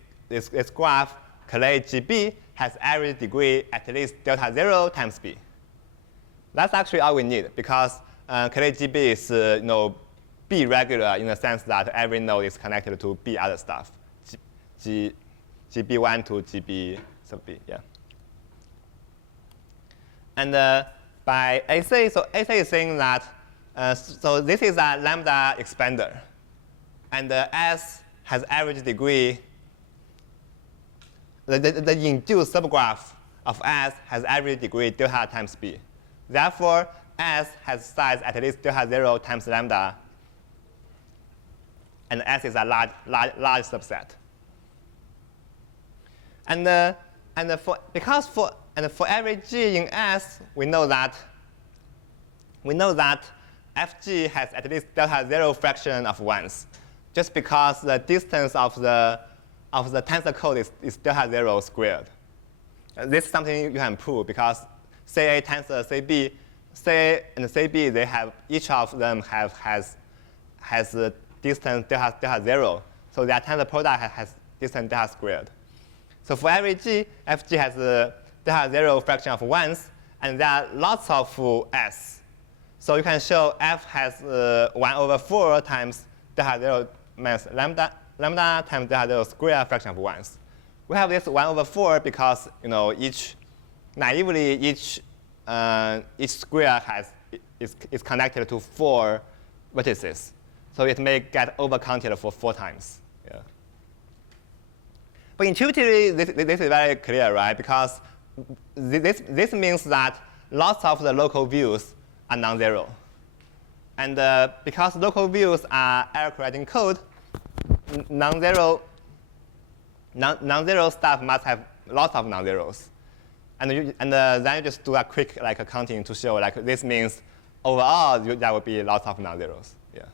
graph, Cayley GB, has average degree at least delta 0 times B. That's actually all we need, because Cayley GB is B regular in the sense that every node is connected to B other stuff, GB1 to GB sub B. Yeah. And by AC, so AC is saying that, so this is a lambda expander. And S has average degree. the induced subgraph of S has every degree delta times B. Therefore, S has size at least delta 0 times lambda, and S is a large subset. And for every G in S, we know that Fg has at least delta 0 fraction of ones, just because the distance of the tensor code is delta 0 squared. This is something you can prove because CA tensor CB, CA and CB, they have each of them has a distance delta 0, so their tensor product has distance delta squared. So for every G, Fg has a delta 0 fraction of ones, and there are lots of S. So you can show F has 1/4 times delta 0 minus lambda times delta 0 square fraction of ones. We have this 1/4 because naively each square is connected to 4 vertices, so it may get overcounted for 4 times. Yeah. But intuitively, this is very clear, right? Because this means that lots of the local views are non-zero. And because local views are error-correcting code, non-zero stuff must have lots of non-zeros. And then you just do a quick accounting to show this means overall there will be lots of non-zeros. Yeah.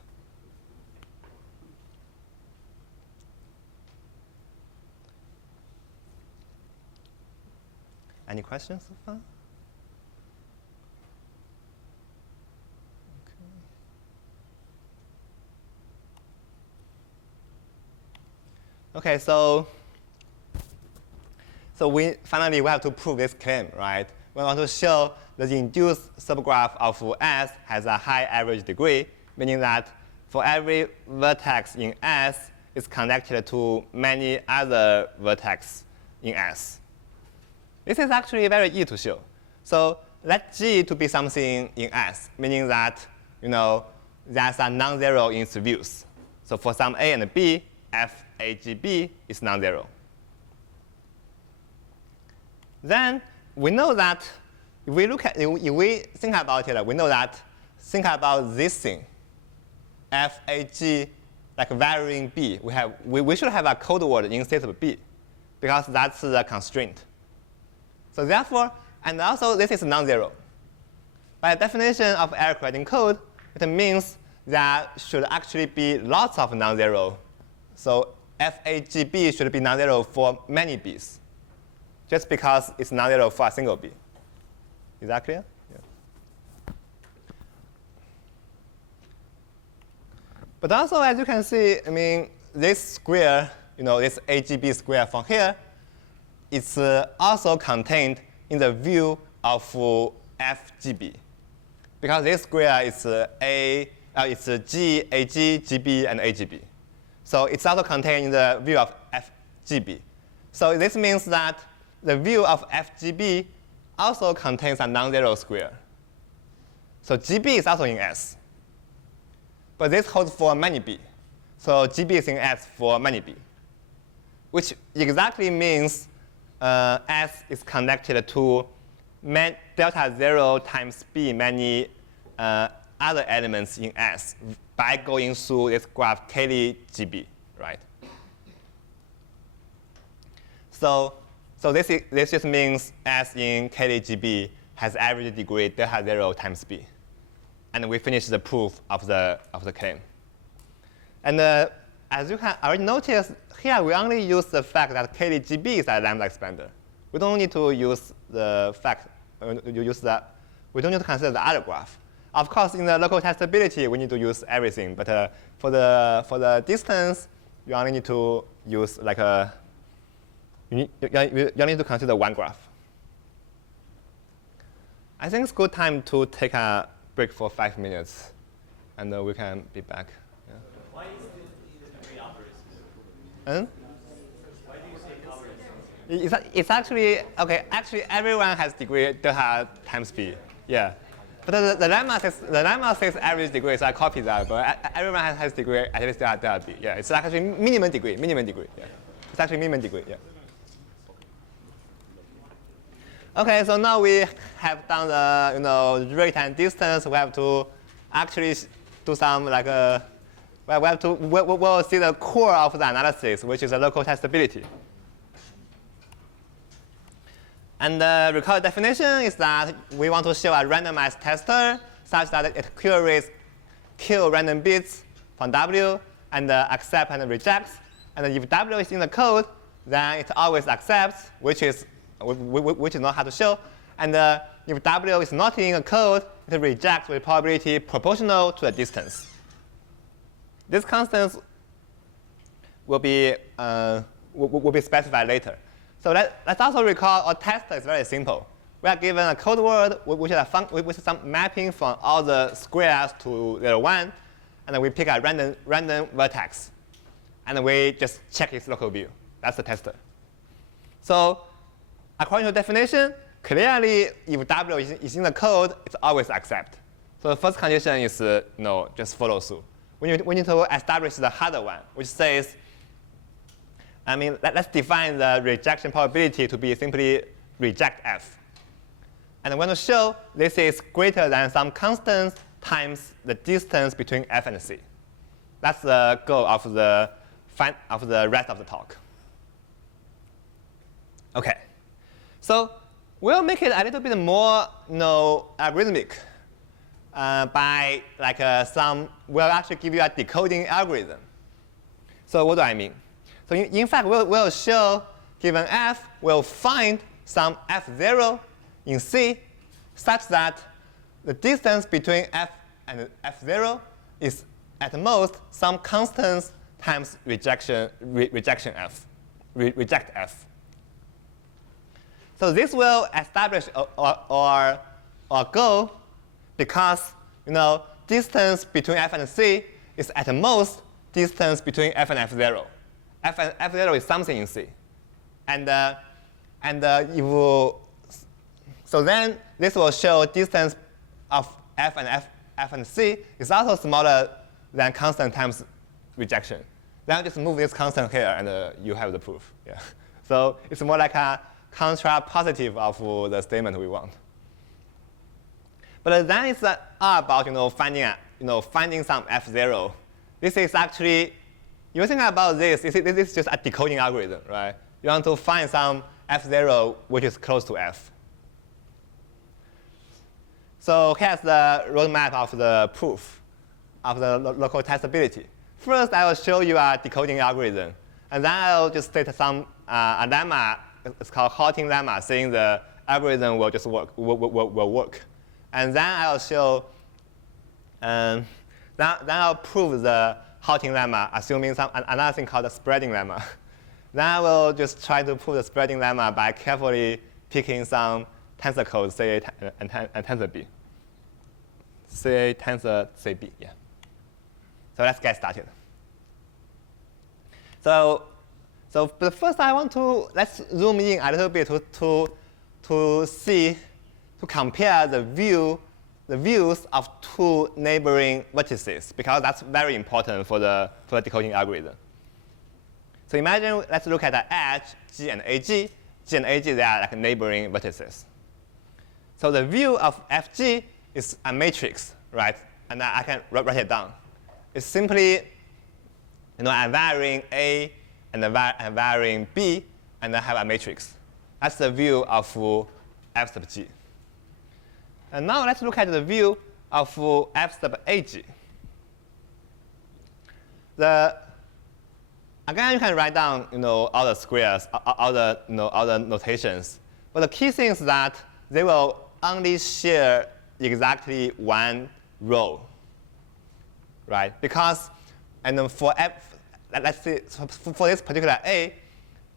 Any questions so far? Okay, so we finally have to prove this claim, right? We want to show the induced subgraph of S has a high average degree, meaning that for every vertex in S, it's connected to many other vertex in S. This is actually very easy to show. So let G to be something in S, meaning that there's a non-zero in its views. So for some A and B, FAGB is non-zero. Then we know that if we think about it, we know that think about this thing, FAG, varying B. We should have a code word instead of B, because that's the constraint. So therefore, and also this is non-zero. By definition of error-correcting code, it means there should actually be lots of non-zero. So FAGB should be non-zero for many Bs, just because it's non-zero for a single B. Is that clear? Yeah. But also, as you can see, this square, this AGB square from here, it's also contained in the view of FGB, because this square is it's G, AG, GB, and AGB. So it's also contained in the view of FGB. So this means that the view of FGB also contains a non-zero square. So GB is also in S. But this holds for many B. So GB is in S for many B, which exactly means S is connected to delta 0 times B many other elements in S by going through this graph Cayley GB, right? So this just means S in Cayley GB has average degree delta 0 times B, and we finish the proof of the claim. And as you can already notice, here we only use the fact that Cayley GB is a lambda expander. We don't need to use the fact we don't need to consider the other graph. Of course, in the local testability, we need to use everything. But for the distance, you only need to use you need to consider one graph. I think it's good time to take a break for 5 minutes, and we can be back. Yeah. Why is this degree algorithm? Why do you say algorithm? It's actually okay. Actually, everyone has degree delta times B. Yeah. But the lemma says average degree, so I copy that. But everyone has degree at least delta B. Yeah, it's actually minimum degree. Yeah, it's actually minimum degree. Yeah. Okay, so now we have done the rate and distance. We have to actually do some we have to we'll see the core of the analysis, which is the local testability. And the required definition is that we want to show a randomized tester such that it queries Q random bits from W and accepts and rejects. And if W is in the code, then it always accepts, which is not hard to show. And if W is not in the code, it rejects with probability proportional to the distance. These constants will be specified later. So let's also recall our tester is very simple. We are given a code word which is some mapping from all the squares to 0, 1, and then we pick a random vertex, and we just check its local view. That's the tester. So according to definition, clearly if W is in the code, it's always accept. So the first condition is just follow through. We need to establish the harder one, which says, let's define the rejection probability to be simply reject F. And we want to show this is greater than some constant times the distance between F and C. That's the goal of the rest of the talk. OK. So we'll make it a little bit more algorithmic by we'll actually give you a decoding algorithm. So what do I mean? So in fact, we'll show, given F, we'll find some F0 in C such that the distance between F and F0 is at most some constants times reject F. So this will establish our goal because distance between F and C is at most distance between F and F0. F and F0 is something in C. So then this will show distance of F and C is also smaller than constant times rejection. Then just move this constant here, and you have the proof. Yeah. So it's more like a contra-positive of the statement we want. But then it's about finding some F0. This is actually, you think about this is just a decoding algorithm, right? You want to find some F0 which is close to F. So here's the roadmap of the proof of the local testability. First, I will show you a decoding algorithm. And then I'll just state some a lemma. It's called halting lemma, saying the algorithm will just will work. And then I'll show, then I'll prove the halting lemma, assuming another thing called the spreading lemma. Then I will just try to prove the spreading lemma by carefully picking some tensor codes, CA and tensor B. CA, tensor, CB, yeah. So let's get started. But first I want to, let's zoom in a little bit to compare the views of two neighboring vertices, because that's very important for the decoding algorithm. So imagine, let's look at the edge G and AG. G and AG, they are like neighboring vertices. So the view of FG is a matrix, right? And I can write it down. It's simply a varying A and a varying B, and I have a matrix. That's the view of F sub G. And now let's look at the view of F sub AG. Again, you can write down all the squares, all the notations. But the key thing is that they will only share exactly one row, right? Because for F, let's see, for this particular A,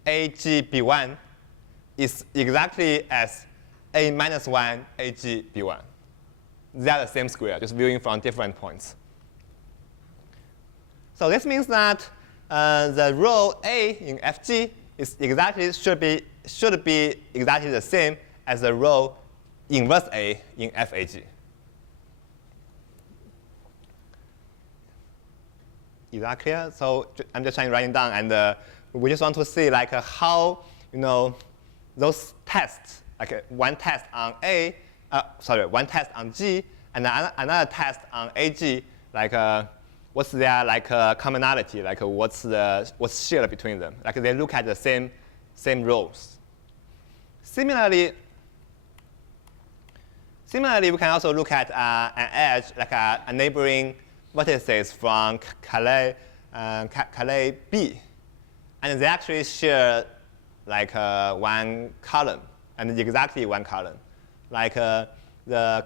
AGB1 is exactly as A minus 1 AGB1. They are the same square, just viewing from different points. So this means that the row A in FG is should be exactly the same as the row inverse A in FAG. Is that clear? So I'm just trying to write it down, and we just want to see how those tests like one test on one test on G, and another test on AG, like what's their commonality, like what's shared between them. Like they look at the same rows. Similarly, we can also look at an edge, like a neighboring vertices from Cayley B, and they actually share like one column, and exactly one column. Like the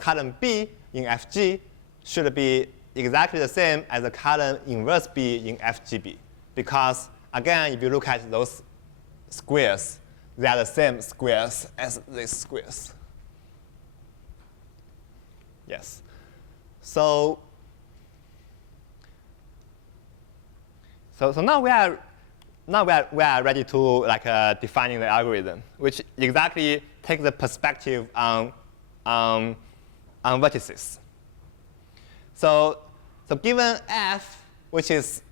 column B in FG should be exactly the same as the column inverse B in FGB, because again, if you look at those squares, they are the same squares as these squares. Yes. So now we are ready to defining the algorithm, which exactly takes the perspective on vertices. So given f, which is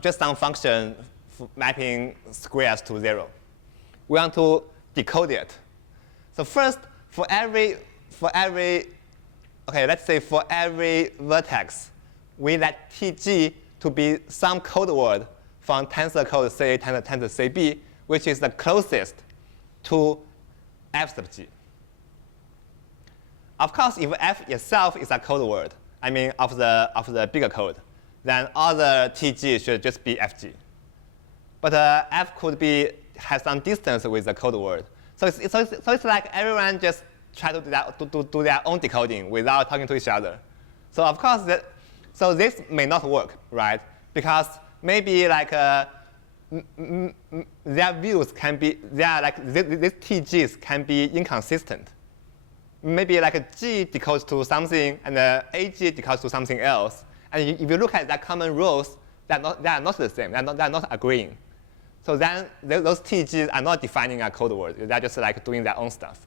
just some function mapping squares to 0, we want to decode it. So first, for every vertex, we let tg to be some code word from tensor code C tensor CB, which is the closest to f sub g. Of course, if f itself is a code word, I mean of the bigger code, then other tg should just be fg. But f could have some distance with the code word. So it's like everyone just try to do their own decoding without talking to each other. So of course, this may not work, right? Because maybe their views can be, these TGs can be inconsistent. Maybe like a G decodes to something and AG decodes to something else. And if you look at the common rows, they are not the same. They are not agreeing. So then those TGs are not defining a code word. They're just doing their own stuff.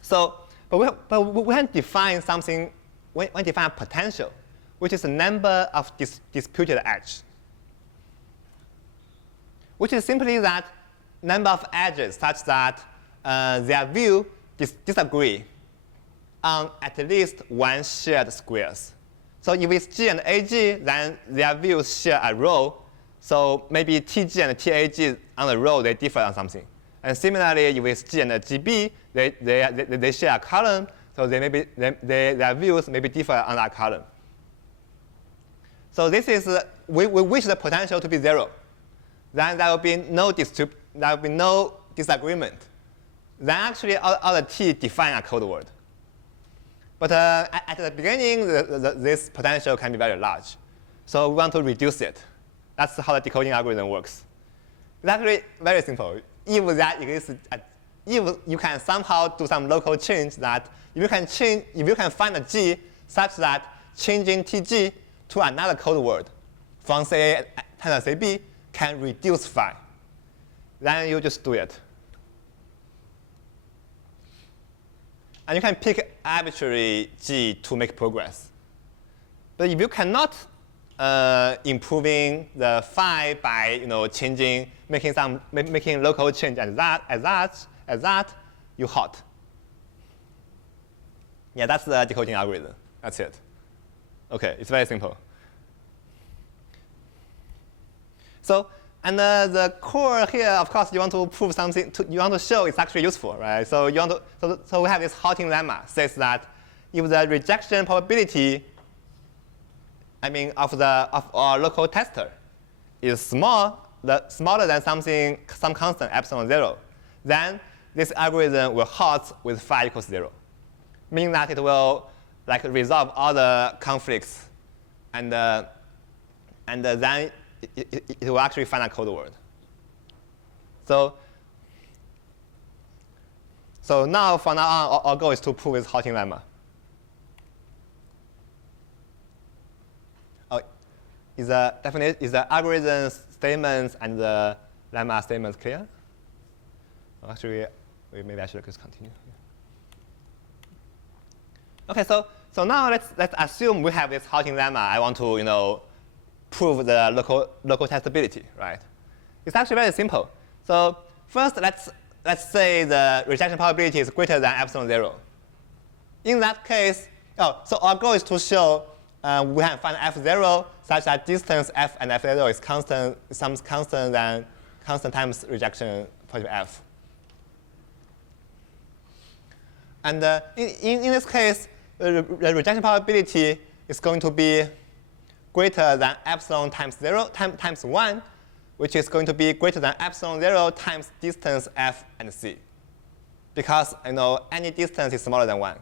So, but we can define something. We define a potential, which is the number of disputed edges, which is simply that number of edges such that their view disagree on at least one shared squares. So if it's G and AG, then their views share a row. So maybe TG and TAG on the row, they differ on something. And similarly, if it's G and GB, they share a column. So their views may be differ on that column. So this is, we wish the potential to be 0. Then there will be no disagreement. Then actually all the T define a code word. But at the beginning, this potential can be very large. So we want to reduce it. That's how the decoding algorithm works. It's actually very simple. If you can somehow do some local change that if you can find a G such that changing TG to another code word from say tensor CB can reduce phi, then you just do it. And you can pick arbitrary G to make progress. But if you cannot improving the phi by making local change as that, you halt. Yeah, that's the decoding algorithm. That's it. OK, it's very simple. So, and the core here, of course, you want to prove something. You want to show it's actually useful, right? So you want to. So we have this halting lemma says that if the rejection probability, of our local tester, is smaller than some constant epsilon 0, then this algorithm will halt with phi equals 0, meaning that it will resolve all the conflicts, and then it will actually find a code word. So now, from now on, our goal is to prove this halting lemma. Oh, is the algorithm statements and the lemma statements clear? Oh, actually, maybe I should just continue. OK, so now let's assume we have this halting lemma. I want to prove the local testability, right? It's actually very simple. So first, let's let's say the rejection probability is greater than epsilon 0. In that case, so our goal is to show we can find f0 such that distance f and f0 is constant, some constant than constant times rejection positive f. And in this case, the rejection probability is going to be greater than epsilon times 0 times 1, which is going to be greater than epsilon 0 times distance f and c. Because any distance is smaller than 1.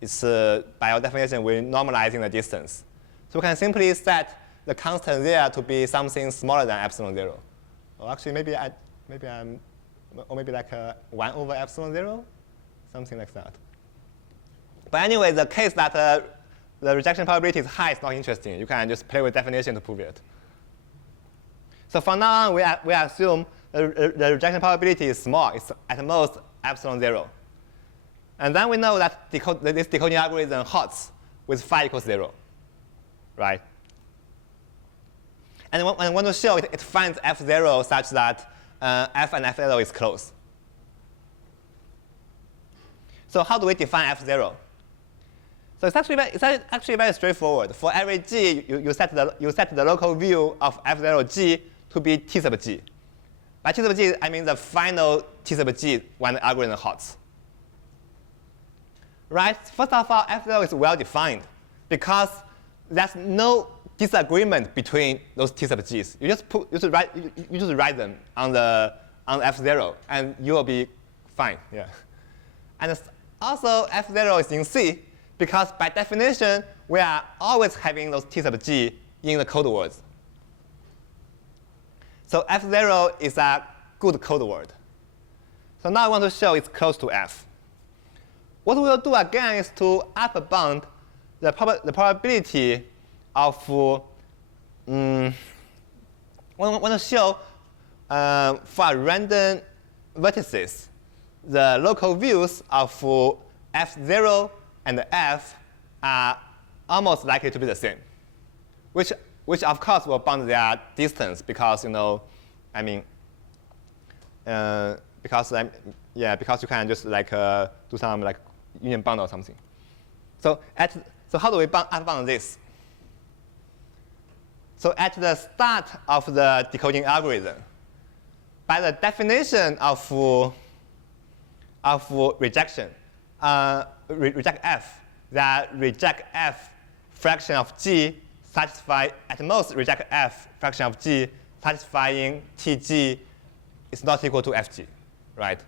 It's, by our definition, we're normalizing the distance. So we can simply set the constant there to be something smaller than epsilon 0. Or actually, maybe like 1 over epsilon 0, something like that. But anyway, the case that the rejection probability is high is not interesting. You can just play with definition to prove it. So from now on, we assume the rejection probability is small. It's at most epsilon 0. And then we know that this decoding algorithm halts with phi equals 0, right? And I want to show it finds f0 such that f and f0 is close. So how do we define f0? So it's actually very straightforward. For every g, you set the local view of f0 g to be t sub g. By t sub g, I mean the final t sub g when the algorithm halts. Right? First of all, f0 is well defined because there's no disagreement between those t sub g's. You just write them on the f0, and you will be fine. Yeah. And also, f0 is in C because by definition, we are always having those t sub g in the code words. So f0 is a good code word. So now I want to show it's close to f. What we'll do again is to upper bound the probability of want to show for random vertices the local views of f0 and f are almost likely to be the same, which of course will bound their distance because because you can just do some union bound or something. So how do we unbound this? So at the start of the decoding algorithm, by the definition of rejection, reject f, that reject f fraction of g satisfy at most reject f fraction of g satisfying tg is not equal to fg, right?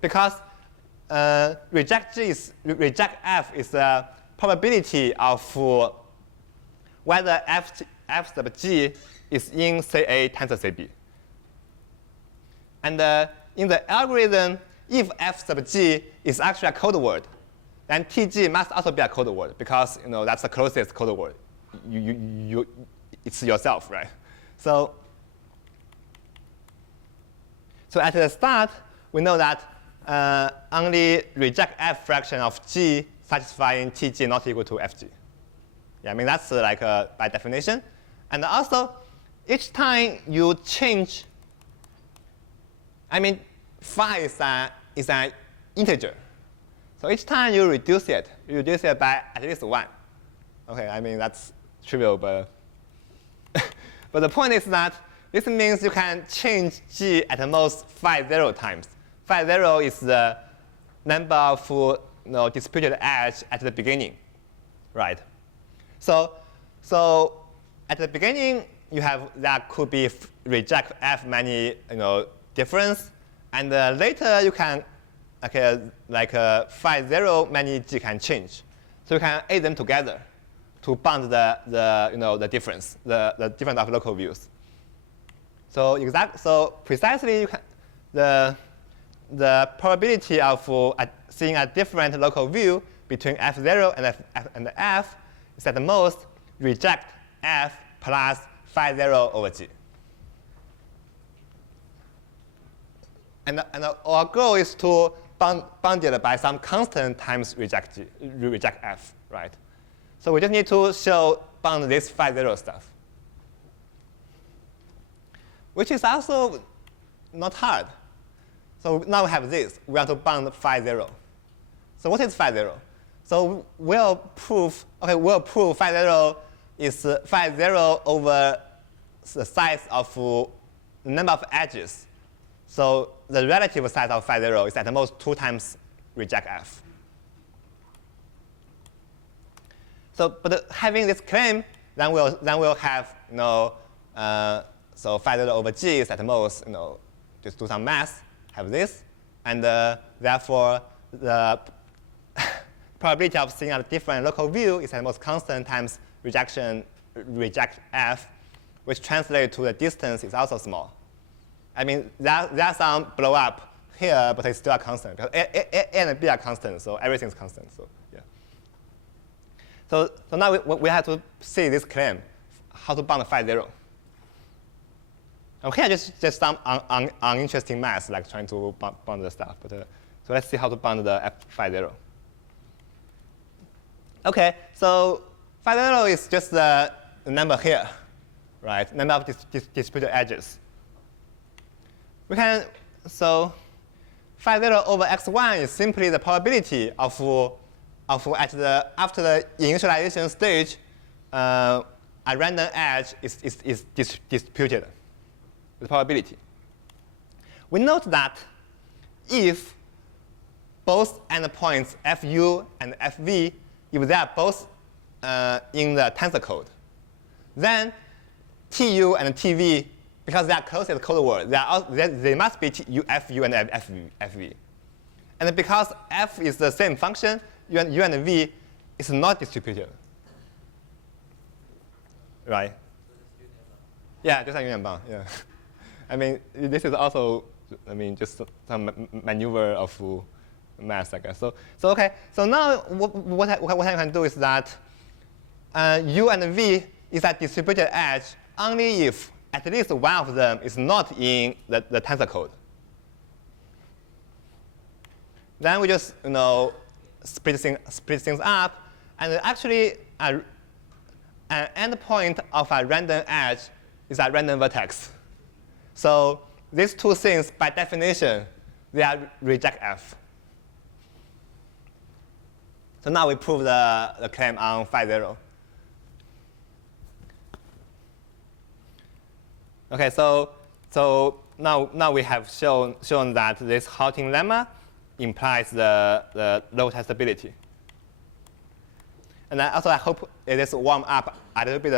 Because reject f is the probability of whether f sub g is in CA tensor CB. And in the algorithm, if f sub g is actually a code word, then tg must also be a code word because that's the closest code word. It's yourself, right? So at the start, we know that only reject f fraction of g satisfying tg not equal to fg. Yeah, that's by definition. And also, each time you change, phi is an integer. So each time you reduce it by at least 1. Okay, that's trivial, but but the point is that this means you can change g at most phi 0 times. Phi 0 is the number of disputed edge at the beginning, right? So at the beginning, that could be reject f many difference, and later you can phi 0 many g can change. So you can add them together to bound the difference, the difference of local views. So precisely you can, the probability of seeing a different local view between f0 and f is at the most reject f plus phi 0 over g. And our goal is to bound it by some constant times reject f, right? So we just need to bound this phi 0 stuff, which is also not hard. So now we have this. We want to bound phi 0. So what is phi 0? So we'll prove phi 0 is phi 0 over the size of the number of edges. So the relative size of phi 0 is at most 2 times reject f. So, but having this claim, then we'll have so phi 0 over g is at most just do some math, have this, and therefore the probability of seeing a different local view is at most constant times reject f, which translates to the distance is also small. I mean, there's some blow up here, but it's still a constant because a and b are constant, so everything's constant. So yeah. So now we have to see this claim, how to bound phi 0. Okay, just some uninteresting math, like trying to bound the stuff. But so let's see how to bound the phi 0. Okay, so phi 0 is just the number here, right? Number of distributed edges. We can phi 0 over x1 is simply the probability of after the initialization stage, a random edge is distributed. The probability. We note that if both endpoints fu and fv, if they are both in the tensor code, then tu and tv, because they are closest code word, they must be fu and fv. And because f is the same function, u and v is not distributed. Right? Yeah, just a union bound. Yeah. I mean, this is also, just some maneuver of math, I guess. So okay. So now what I can do is that u and v is a distributed edge only if at least one of them is not in the tensor code. Then we just split things up, and actually an endpoint of a random edge is a random vertex. So these two things, by definition, they are reject f. So now we prove the claim on phi 0. Okay, so now we have shown that this halting lemma implies the low testability. And also I hope it is warm up a little bit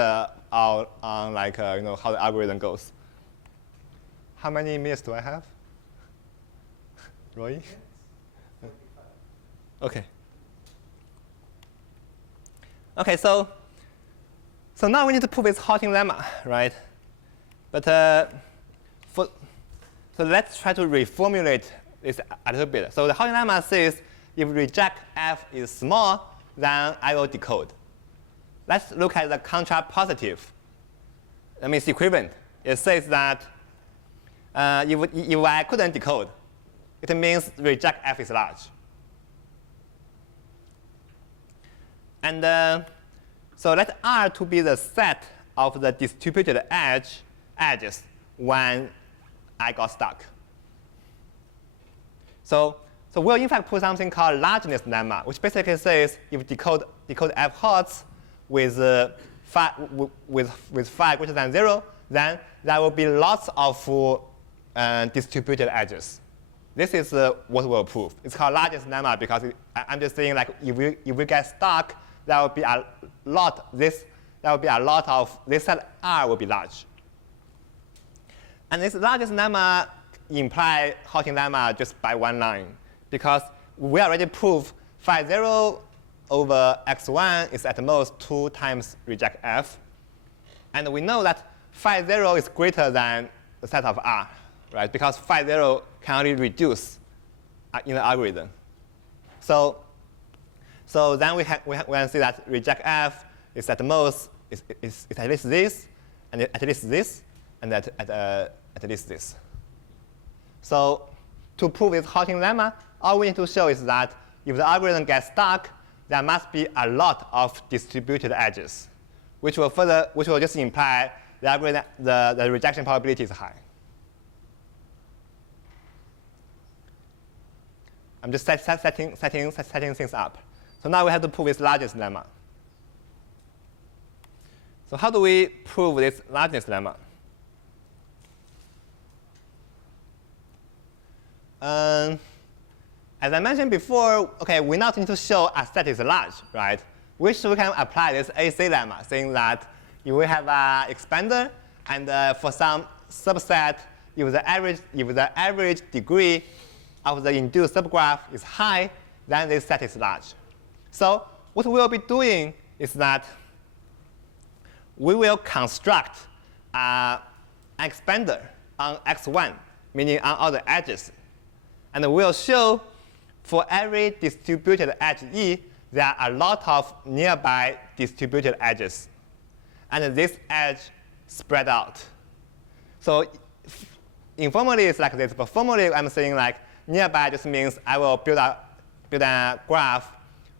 on how the algorithm goes. How many minutes do I have? Roy? Okay. Okay, so now we need to prove this halting lemma, right? But so let's try to reformulate this a little bit. So the halting lemma says if reject f is small, then I will decode. Let's look at the contrapositive. That means equivalent. It says that if I couldn't decode, it means reject f is large. And so let R to be the set of the distributed edges when I got stuck. So we'll in fact put something called largeness lemma, which basically says if decode f hots with phi greater than 0, then there will be lots of distributed edges. This is what we'll prove. It's called largest lemma because I'm just saying like if we get stuck, there will be a lot of this set R will be large. And this largest lemma imply halting lemma just by one line because we already proved phi 0 over x1 is at most 2 times reject f. And we know that phi 0 is greater than the set of R, right? Because phi 0 can only reduce in the algorithm. So then we can see that reject f is at most is at least this, and at least this, and at least this. So to prove this halting lemma, all we need to show is that if the algorithm gets stuck, there must be a lot of distributed edges, which will just imply the algorithm the rejection probability is high. I'm just setting things up. So now we have to prove this largest lemma. So how do we prove this largest lemma? As I mentioned before, okay, we now need to show a set is large, right? Which we can apply this AC lemma, saying that if we have an expander, and for some subset, if the average degree of the induced subgraph is high, then this set is large. So what we will be doing is that we will construct an expander on x1, meaning on all the edges. And we'll show for every distributed edge E, there are a lot of nearby distributed edges. And this edge spread out. So informally, it's like this. But formally, I'm saying like nearby just means I will build a graph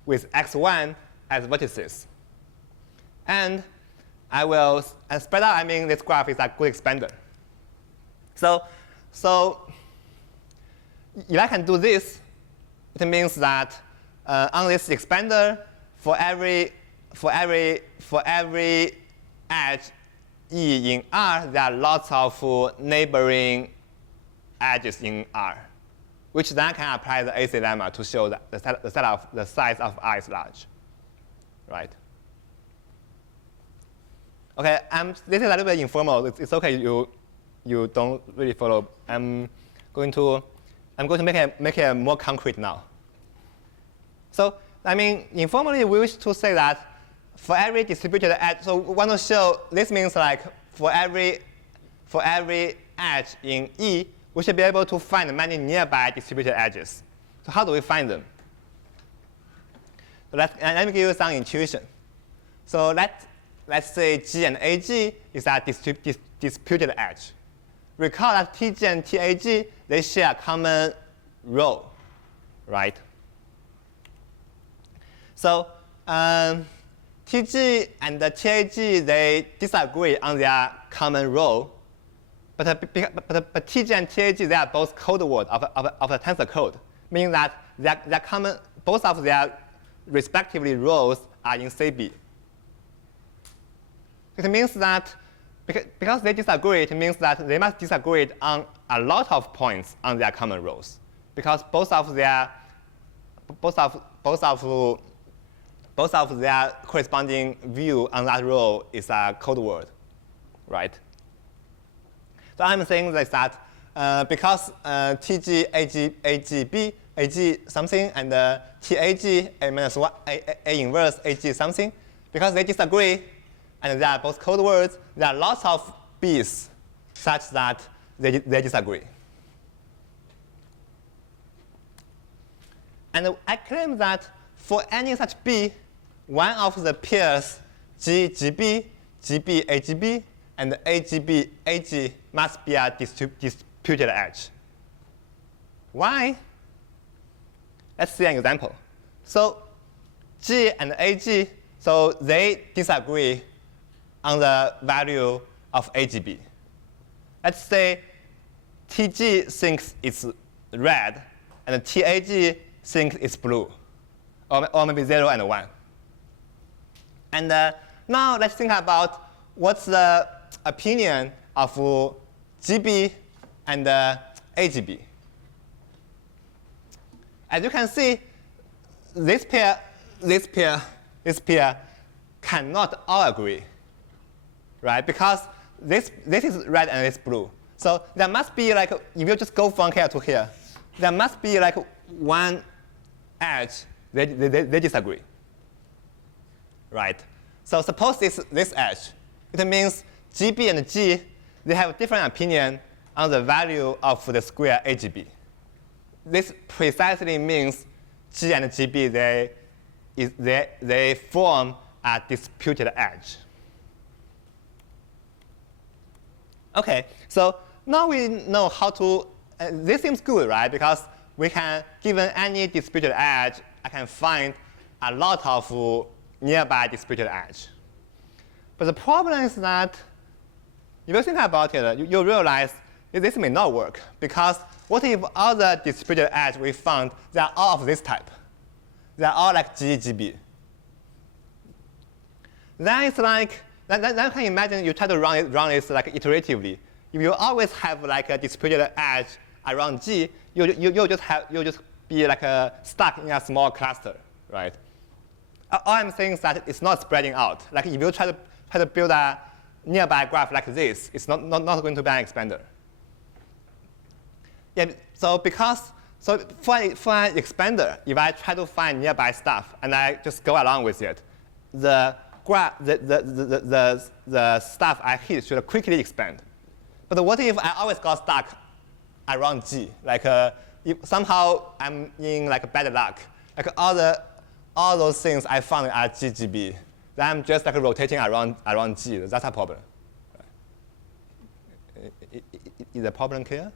with x1 as vertices. And spread out, I mean this graph is a good expander. So if I can do this, it means that on this expander, for every edge E in R, there are lots of neighboring edges in R, which then can apply the AC lemma to show that the size of R is large, right? Okay, this is a little bit informal. It's okay. You don't really follow. I'm going to make it more concrete now. So I mean, informally, we wish to say that for every distributed edge, so we want to show this means like for every edge in E, we should be able to find many nearby distributed edges. So how do we find them? So let me give you some intuition. So let's say G and AG is a disputed edge. Recall that TG and TAG, they share a common row, right? So TG and the TAG, they disagree on their common row. But TG and TAG, they are both code words of the tensor code, meaning that both of their respectively rows are in CB. It means that because they disagree, it means that they must disagree on a lot of points on their common rows, because both of their corresponding view on that row is a code word, right? So I'm saying this that because TG, AG something, and TAG, A minus 1, A inverse, AG something, because they disagree, and they are both code words, there are lots of B's such that they disagree. And I claim that for any such B, one of the pairs G, GB, GB, AGB, and AGB, AG must be a disputed edge. Why? Let's see an example. So G and AG, so they disagree on the value of AGB. Let's say TG thinks it's red, and TAG thinks it's blue, or maybe 0 and 1. And now let's think about what's the opinion of GB and AGB. As you can see, this pair cannot all agree, right? Because this is red and this blue. So there must be like, if you just go from here to here, there must be like one edge they disagree, right? So suppose this edge. It means GB and G, they have different opinion on the value of the square AGB. This precisely means G and GB, they form a disputed edge. OK, so now we know how to, this seems good, right? Because we can, given any disputed edge, I can find a lot of nearby disputed edge. But the problem is that if you think about it, you realize this may not work, because what if all the distributed edge we found, they are all of this type? They are all like GGB. Then it's like, then you can imagine you try to run this like iteratively. If you always have like a distributed edge around G, you'll just be like stuck in a small cluster, right? All I'm saying is that it's not spreading out. Like if you try to build a nearby graph like this, it's not going to be an expander. Yeah, so for an expander, if I try to find nearby stuff and I just go along with it, the stuff I hit should quickly expand. But what if I always got stuck around G? Like if somehow I'm in like bad luck, like all those things I found are GGB. Then I'm just like rotating around G. That's a problem. Is the problem clear?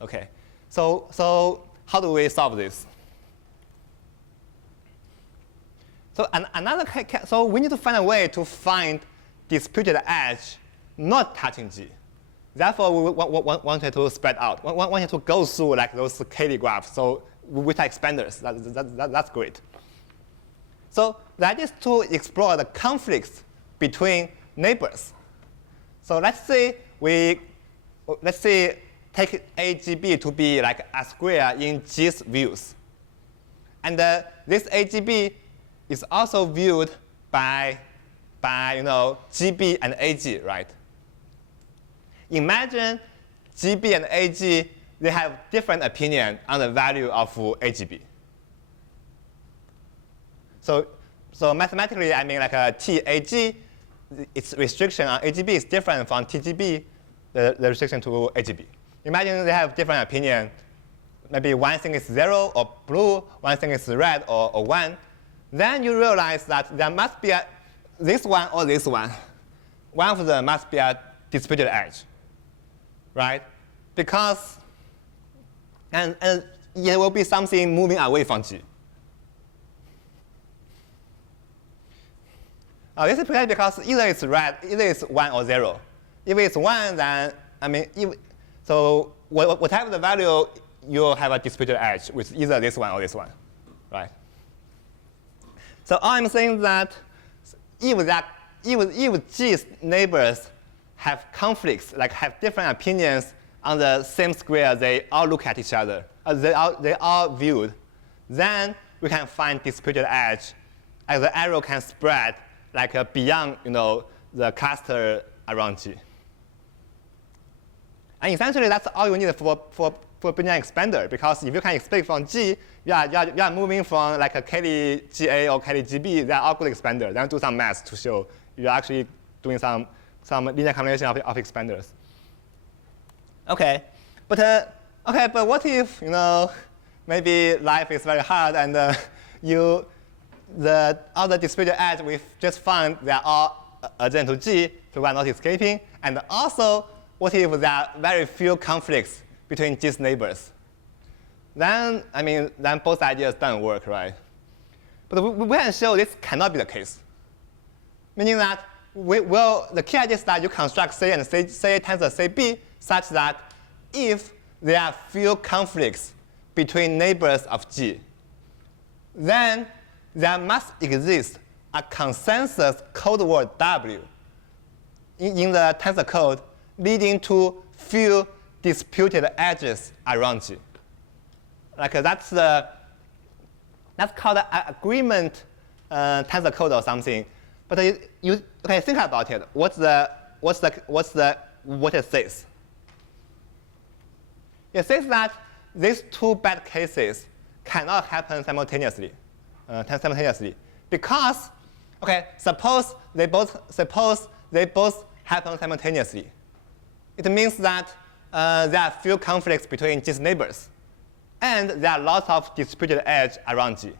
Okay. So how do we solve this? So we need to find a way to find disputed edge not touching G. Therefore, we wanted to spread out. We wanted to go through like those Cayley graphs. So with expanders, that's great. So the idea is to explore the conflicts between neighbors. So let's say take AGB to be like a square in G's views. And this AGB is also viewed by GB and AG, right? Imagine GB and AG, they have different opinion on the value of AGB. So mathematically, I mean like a TAG, its restriction on AGB is different from TGB, the restriction to AGB. Imagine they have different opinion. Maybe one thing is 0 or blue, one thing is red or 1. Then you realize that there must be this one or this one. One of them must be a disputed edge, right? Because, and it will be something moving away from G. This is precisely because either it's red, either it's 1 or 0. If it's 1, then, so whatever the value, you'll have a disputed edge with either this one or this one, right? So I'm saying that if G's neighbors have conflicts, like have different opinions on the same square, they all look at each other, they all viewed, then we can find disputed edge, and the arrow can spread like beyond the cluster around G. And essentially, that's all you need for building an expander, because if you can expect from G, you are moving from like a Cayley GA or Cayley GB, they are all good expanders. Then do some math to show you're actually doing some linear combination of expanders. Okay, but what if maybe life is very hard and all the disputed edge we've just found, they are all adjacent to G, so we are not escaping. And also, what if there are very few conflicts between G's neighbors? Then both ideas don't work, right? But we can show this cannot be the case. Meaning that, the key idea is that you construct C and C tensor CB such that if there are few conflicts between neighbors of G, then there must exist a consensus code word W in the tensor code leading to few disputed edges around G. Like that's called an agreement tensor code or something. But you think about it. What it says? It says that these two bad cases cannot happen simultaneously. Because, suppose they both happen simultaneously. It means that there are few conflicts between G's neighbors, and there are lots of disputed edge around G.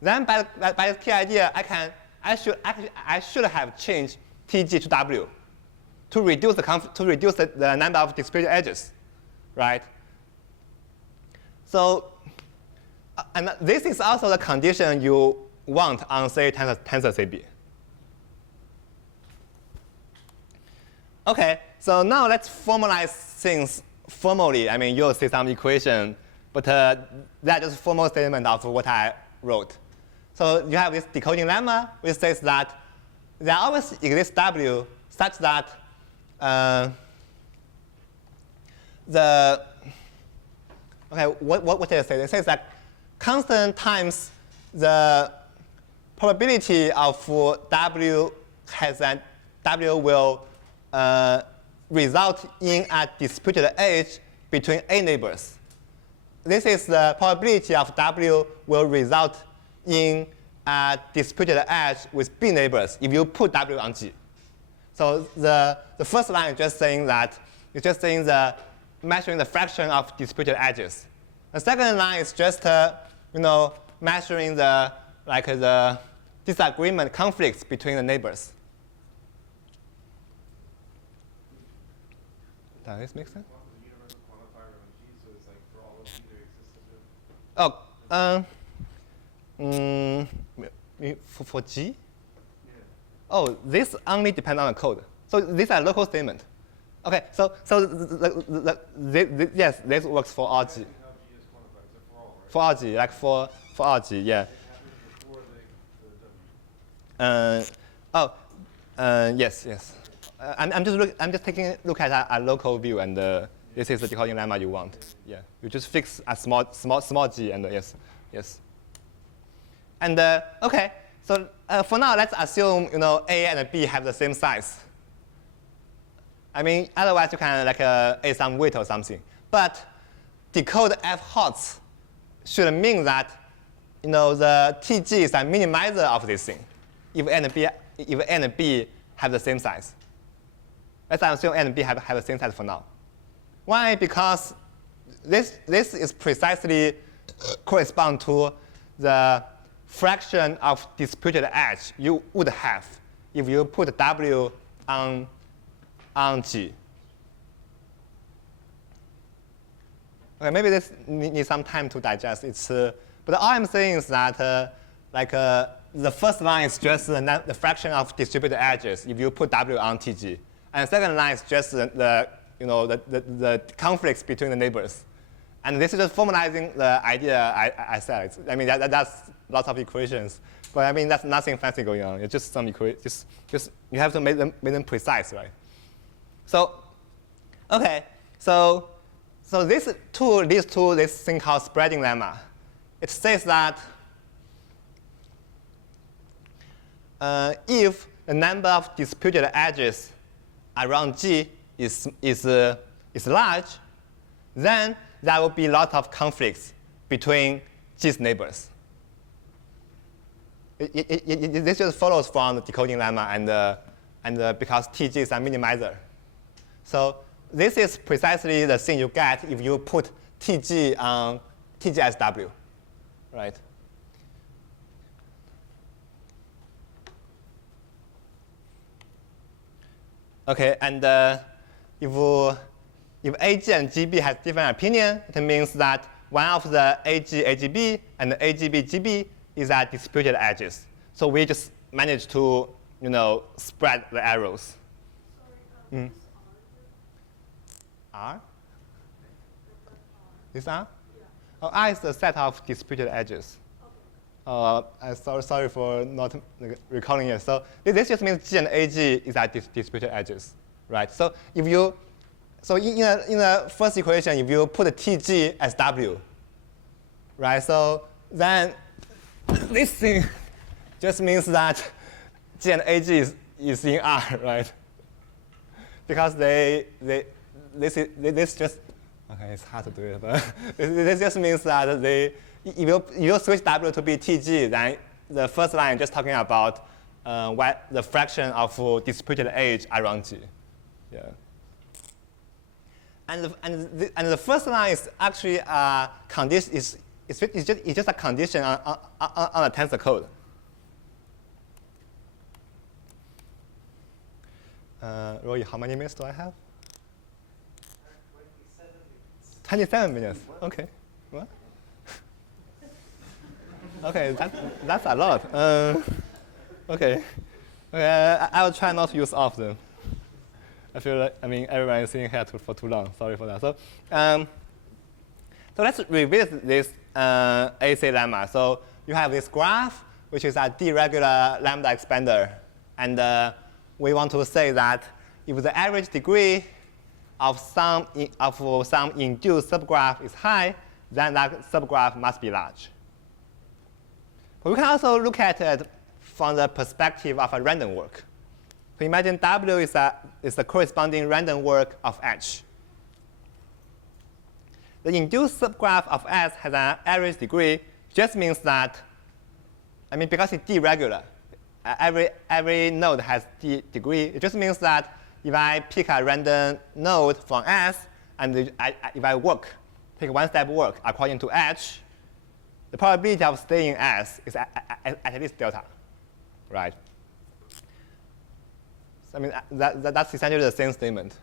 Then by the key idea, I should have changed TG to W to reduce the number of disputed edges, right? So, and this is also the condition you want on say tensor CB. Okay, so now let's formalize things formally. I mean, you'll see some equation, but that's just formal statement of what I wrote. So you have this decoding lemma, which says that there always exists W such that what does it say? It says that constant times the probability of W will result in a disputed edge between A neighbors. This is the probability of W will result in a disputed edge with B neighbors if you put W on G. So the first line is just saying that it's just saying the measuring the fraction of disputed edges. The second line is just measuring the the disagreement conflicts between the neighbors. Does this make sense? The universal quantifier on G, so it's like for all of G to exist. For G? Yeah. Oh, this only depends on the code. So these are local statement. Okay, so yes, this works for all G. How G is quantified, is it for all, right? For all G, like for all G, yeah. It happens before the W. Yes. I'm just taking a look at a local view, and this is the decoding lemma you want. Yeah, you just fix a small G, and yes. And okay, so for now, let's assume A and B have the same size. I mean, otherwise you can add some weight or something. But decode F hots should mean that the TG is a minimizer of this thing if A and B have the same size. Let's assume A and B have the same size for now. Why? Because this is precisely correspond to the fraction of disputed edge you would have if you put W on G. Okay, maybe this needs some time to digest. But all I'm saying is that the first line is just the fraction of distributed edges if you put W on TG, and the second line is just the conflicts between the neighbors. And this is just formalizing the idea I said. I mean that's lots of equations, but I mean that's nothing fancy going on. It's just some equations. Just you have to make them precise, right? So, okay, so this tool leads to this thing called spreading lemma. It says that if the number of disputed edges around G is large, then there will be a lot of conflicts between G's neighbors. This just follows from the decoding lemma and because TG is a minimizer. So this is precisely the thing you get if you put TG on TG as W, right? Okay, and if AG and GB has different opinion, it means that one of the AG AGB and the AGB GB is at disputed edges. So we just managed to spread the arrows. Sorry, R? This R? Yeah. Oh, R is the set of disputed edges. Okay. I'm sorry for not recalling it. So this just means G and AG is at disputed edges, right? So in the first equation, if you put TG as W, right? So then this thing just means that G and AG is in R, right? Because this just, okay, it's hard to do it, but this just means that if you switch W to be TG, then the first line is just talking about the fraction of disputed edge around G. Yeah. And the first line is actually a condition. It's just a condition on a tensor code. Roy, how many minutes do I have? 27 minutes. Okay. What? Okay, that's a lot. Okay. I will try not to use all of them. I feel like, everyone is sitting here for too long. Sorry for that. So, so let's revisit this AC lemma. So you have this graph, which is a deregular lambda expander. And we want to say that if the average degree of some induced subgraph is high, then that subgraph must be large. But we can also look at it from the perspective of a random work. So imagine W is the corresponding random work of H. The induced subgraph of S has an average degree, just means that, because it's deregular, every node has d degree. It just means that if I pick a random node from S, and if I take one-step work according to H, the probability of staying in S is at least delta, right? So, that's essentially the same statement.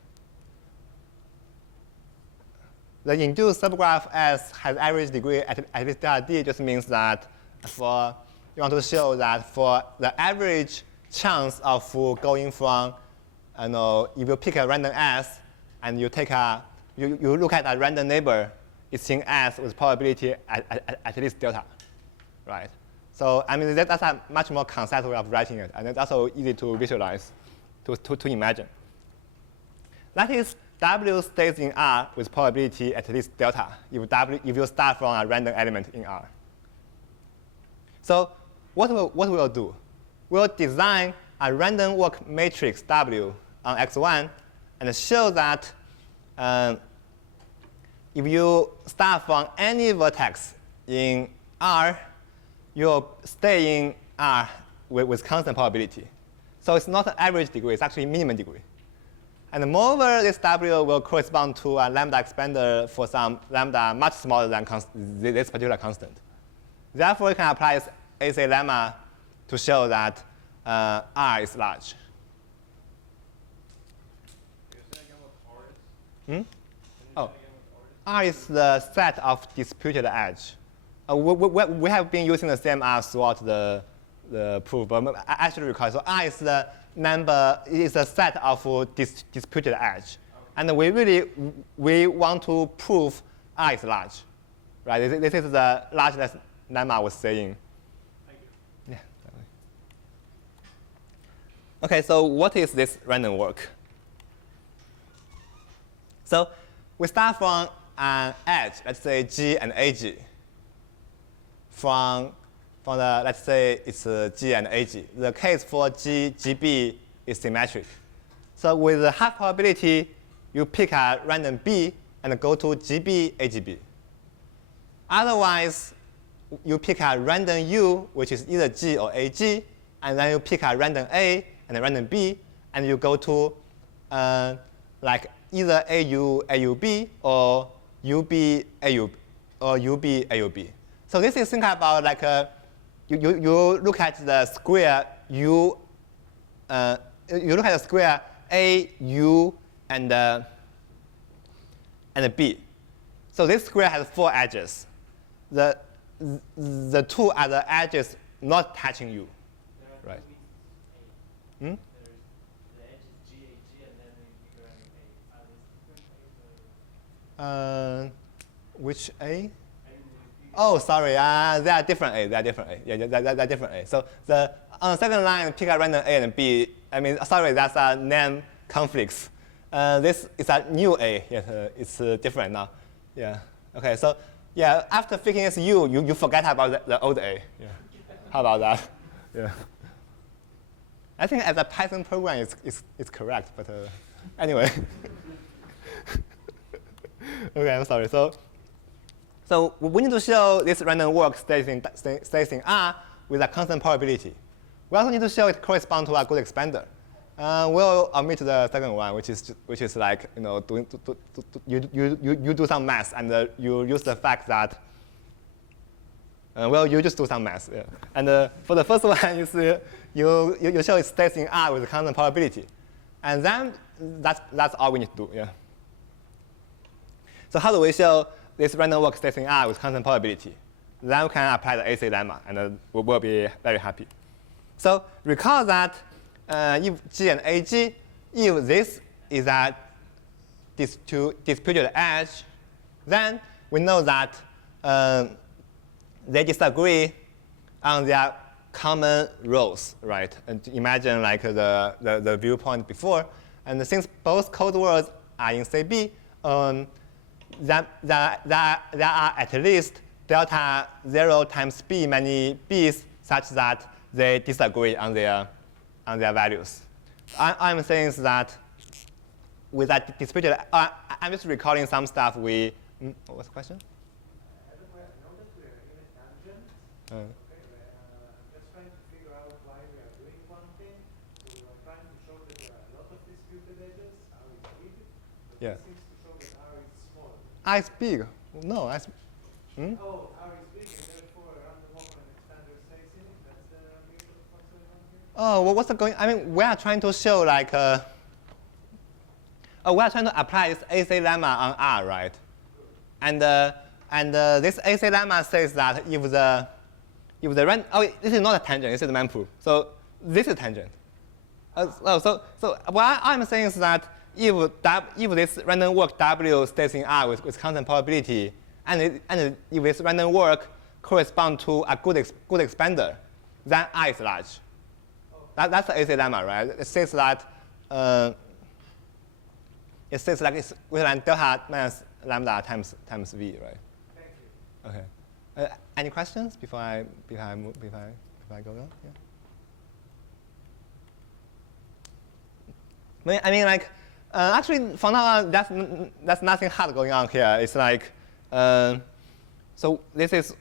The induced subgraph S has average degree at least delta D just means that you want to show that for the average chance of going from, if you pick a random S and you look at a random neighbor, it's in S with probability at least delta, right? So that's a much more concise way of writing it, and it's also easy to visualize, to imagine. That is, W stays in R with probability at least delta if you start from a random element in R. So what we'll do? We'll design a random walk matrix W on X1 and show that if you start from any vertex in R, you'll stay in R with constant probability. So it's not an average degree, it's actually minimum degree. And moreover, this W will correspond to a lambda expander for some lambda much smaller than this particular constant. Therefore, you can apply this AC lemma to show that R is large. R is the set of disputed edge. We have been using the same R throughout the proof, but I actually recall. So R is the number, is a set of disputed edge. And we want to prove R is large. Right? This is the largeness lemma I was saying. Thank you. Yeah. OK, so what is this random work? So we start from an edge, let's say G and AG. From the, let's say it's G and AG. The case for GB is symmetric. So with the half probability, you pick a random B and go to GB, AGB. Otherwise, you pick a random U, which is either G or AG, and then you pick a random A and a random B, and you go to like either AU, AUB, or UB, AUB, or UB, AUB. So this is think about like you look at the square U, you look at the square A, U, and B. So this square has 4 edges. The 2 are the edges not touching U. Right. Hmm? The edge is G, AG, and then you pick a random A. Are these different A's? Which A? Oh, sorry. They are different A. They are different A. Yeah, they're different A. So on the second line, pick a random A and B. Sorry, that's a name conflicts. This is a new A. Yes, it's different now. Yeah. OK, so yeah, after picking this U, you forget about the old A. Yeah. How about that? Yeah. I think as a Python program, it's correct. But anyway. OK, I'm sorry. So we need to show this random walk stays in R with a constant probability. We also need to show it corresponds to a good expander. We'll omit the second one, which is like you do some math and you use the fact that you just do some math. Yeah. And for the first one, you show it stays in R with a constant probability, and then that's all we need to do. Yeah. So how do we show this random walk stays in R with constant probability? Then we can apply the AC lemma, and we'll be very happy. So recall that if G and AG, if this is a disputed edge, then we know that they disagree on their common rows, right? And imagine like the viewpoint before. And since both code words are in CB, there are at least delta 0 times b many b's such that they disagree on their values. I'm saying that with that disputed, I'm just recalling some stuff we. What's the question? I noticed we are in a tangent. Uh. Okay, I'm just trying to figure out why we are doing one thing. So we are trying to show that there are a lot of disputed edges. R is big. But Yeah. this seems to show that R is small. R is big. No, Oh, R is big, and therefore a random walker and expander stays in it. That's the meaning of what's going on here. Oh, well, what's the going? I mean, we are trying to show like. We are trying to apply this AC lemma on R, right? And this AC lemma says that if the this is not a tangent, this is a mempool. So this is tangent. So what I'm saying is that if this random work W stays in R with constant probability, and if this random work corresponds to a good expander, then R is large. That's the AC lemma, right? It says that it's greater than delta minus lambda times V, right? Thank you. Okay. Any questions before I go on? Yeah. I mean, like, actually, for now on, that's nothing hard going on here. It's like, so this is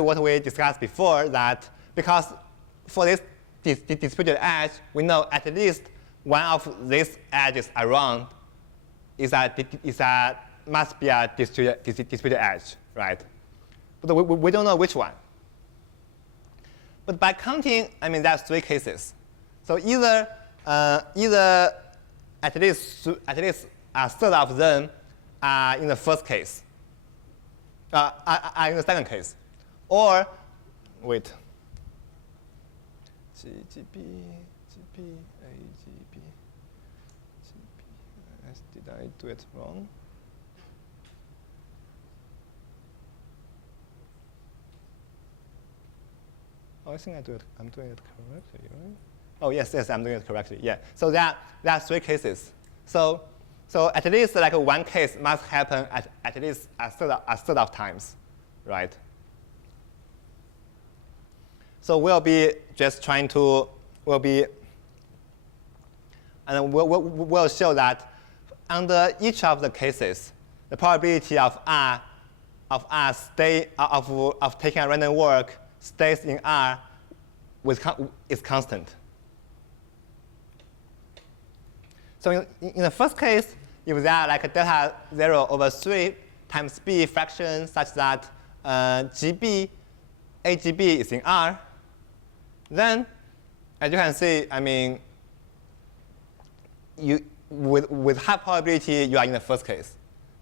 what we discussed before, that because for this disputed edge, we know at least one of these edges around must be a disputed edge, right? But we don't know which one. But by counting, I mean, there's 3 cases. So either at least a third of them are in the first case, are in the second case, or wait. GGB, GB, AGB, GB. Did I do it wrong? Oh, I think I'm doing it correctly, right? Oh, yes, I'm doing it correctly. Yeah. So there are 3 cases. So at least like one case must happen at least a third of times, right? So we'll be just trying to we'll show that under each of the cases, the probability of taking a random work stays in R is constant. So in the first case, if there are like a delta 0 over 3 times b fraction such that AGB is in R, then as you can see, I mean, with high probability, you are in the first case,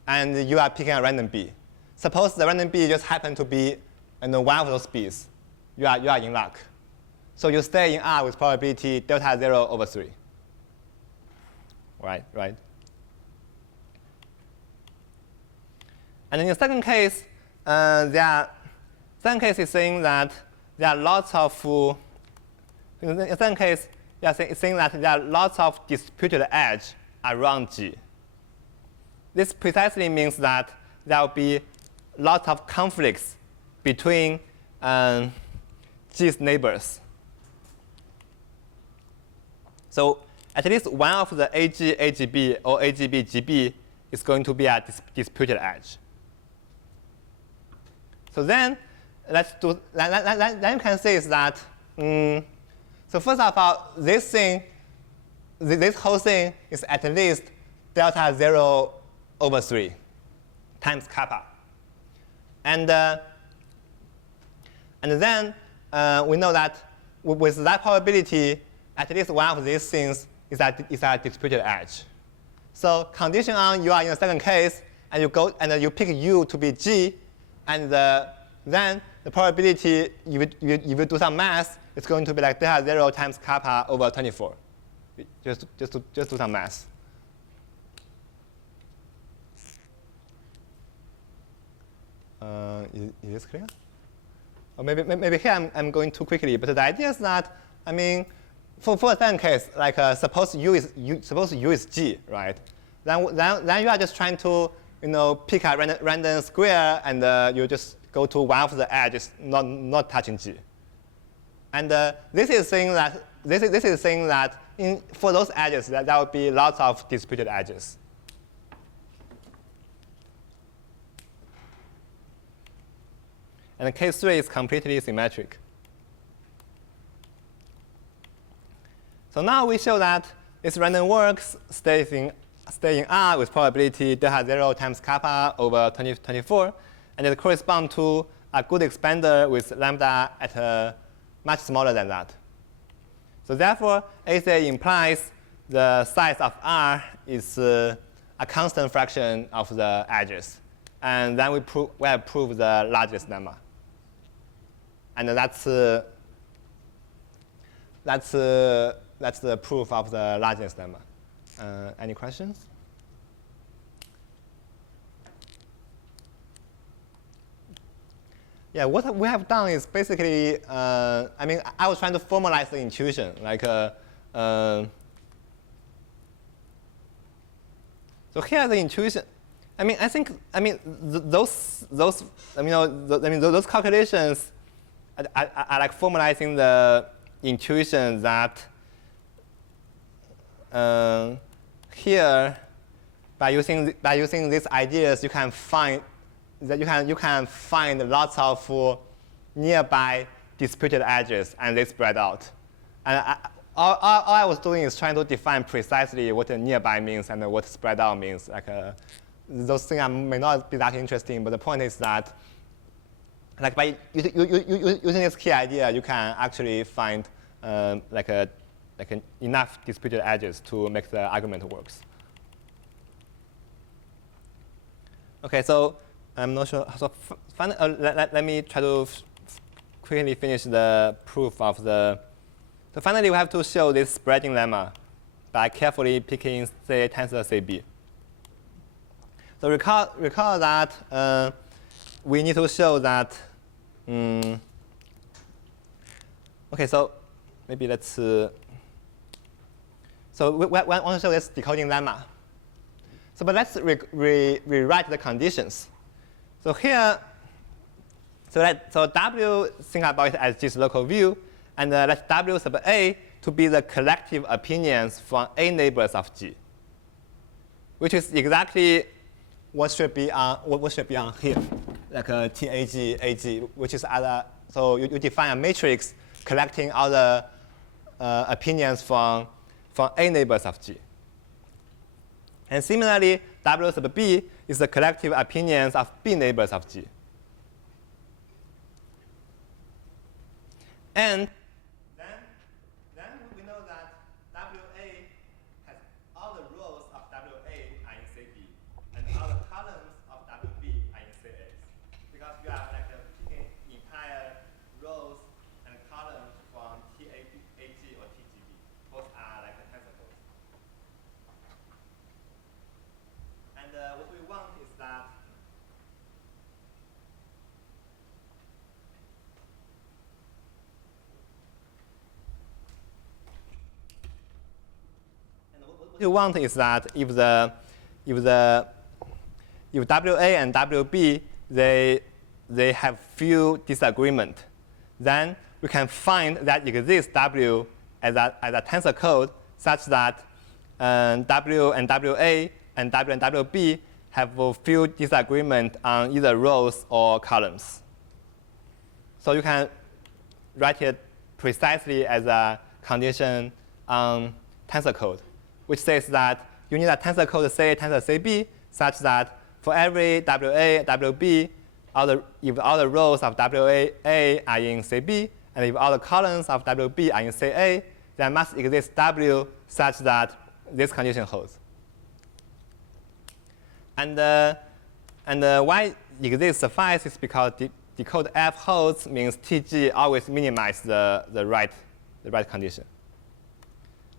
and you are picking a random b. Suppose the random b just happen to be one of those b's. You are in luck. So you stay in R with probability delta 0 over 3. Right. And in the second case, second case is saying that there are lots of. In the second case, it's saying that there are lots of disputed edge around G. This precisely means that there will be lots of conflicts between G's neighbors. So at least one of the AG, AGB, or AGB, GB is going to be a disputed edge. So then, then you can say is that, so first of all, this whole thing is at least delta 0 over 3 times kappa. And then we know that with that probability, at least one of these things is a disputed edge. So condition on you are in the second case, and you pick U to be G, and then the probability if you do some math, it's going to be like delta 0 times kappa over 24. Just do some math. Is this clear? Or maybe here I'm going too quickly, but the idea is that, I mean, for a second case, like suppose U is G, right? Then you are just trying to pick a random square, and you just go to one of the edges, not touching G. And this is saying that for those edges, there will be lots of disputed edges. And case 3 is completely symmetric. So now we show that this random works stays in R with probability delta 0 times kappa over 2024, and it corresponds to a good expander with lambda at much smaller than that. So therefore, ACA implies the size of R is a constant fraction of the edges. And then we have proved the largest lemma. And that's the proof of the largest lemma. Any questions? Yeah, what we have done is basically, I was trying to formalize the intuition. Like, so here the intuition. Those calculations are like formalizing the intuition that here, by using these ideas, you can find lots of nearby disputed edges, and they spread out. And all I was doing is trying to define precisely what a nearby means and what spread out means. Like those things may not be that interesting, but the point is that, like by using this key idea, you can actually find enough disputed edges to make the argument works. Okay, so I'm not sure. So let me try to quickly finish the proof of the. So finally, we have to show this spreading lemma by carefully picking CA tensor CB. So recall that we need to show that. Okay, so maybe let's. So we want to show this decoding lemma. So, but let's rewrite the conditions. So here, so W think about it as G's local view, and let W sub A to be the collective opinions from A neighbors of G, which is exactly what should be on here, like TAG, AG, which is other. So you define a matrix collecting all the opinions from A neighbors of G. And similarly, W sub B is the collective opinions of B neighbors of G. And then we know that WA has all the rows of WA are in CB, and all the columns of WB are in CA. Because you are like picking entire rows and columns from TAG or TGB. Both are like tensor codes. And what we want is that if WA and WB they have few disagreement, then we can find that exists W as a tensor code such that W and WA and W and WB have a few disagreement on either rows or columns. So you can write it precisely as a condition on tensor code, which says that you need a tensor code CA tensor CB such that for every WA, WB, if all the rows of WA are in CB, and if all the columns of WB are in CA, there must exist W such that this condition holds. And why exists suffice is because decode F holds means TG always minimize the right condition.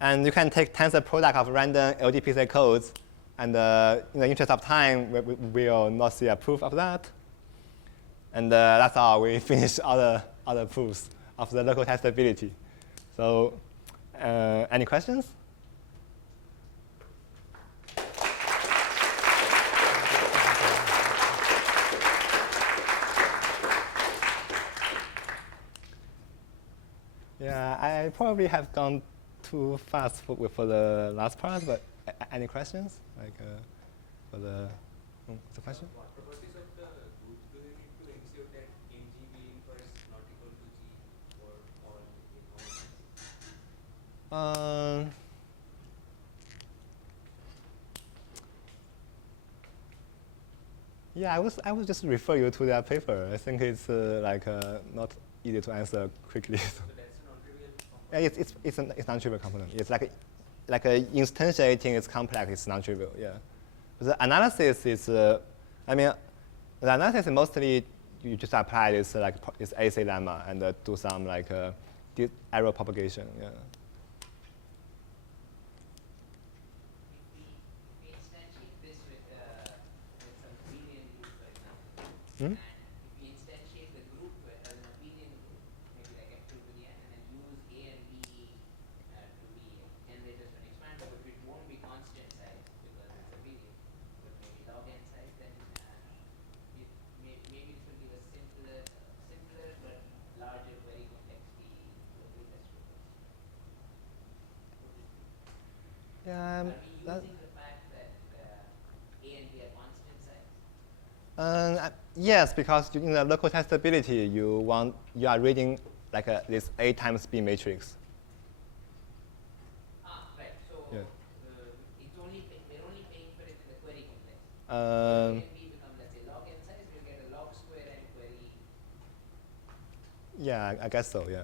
And you can take tensor product of random LDPC codes, and in the interest of time, we will not see a proof of that. And that's how we finish other proofs of the local testability. So any questions? Yeah, I probably have gone too fast for the last part, but any questions? Like for the question? What properties of the group do you need to ensure that NGB inverse not equal to G for all in all? Yeah, I was just refer you to that paper. I think it's not easy to answer quickly. So that's a non-trivial component. Yeah, it's non-trivial component. It's like instantiating is complex. It's non-trivial. Yeah, the analysis is. I mean, the analysis is mostly you just apply this this AC lemma and do some error propagation. Yeah. If we instantiate this with some abelian group, for example, Hmm? and if we instantiate the group as an abelian group, maybe like f2 to the n, and then use a and b to be generators for an expander, but it won't be constant size because it's abelian, but maybe log n size, then maybe this will give a simpler but larger query complexity local testable. Yeah. Are we using the fact that a and b are constant size? Yes, because in the local testability, you are reading this A times B matrix. Right. So Yeah. we're only paying for it in the query complexity. A Um, and b become, let's say, log n size. We'll get a log square n query. yeah, I guess so. Yeah.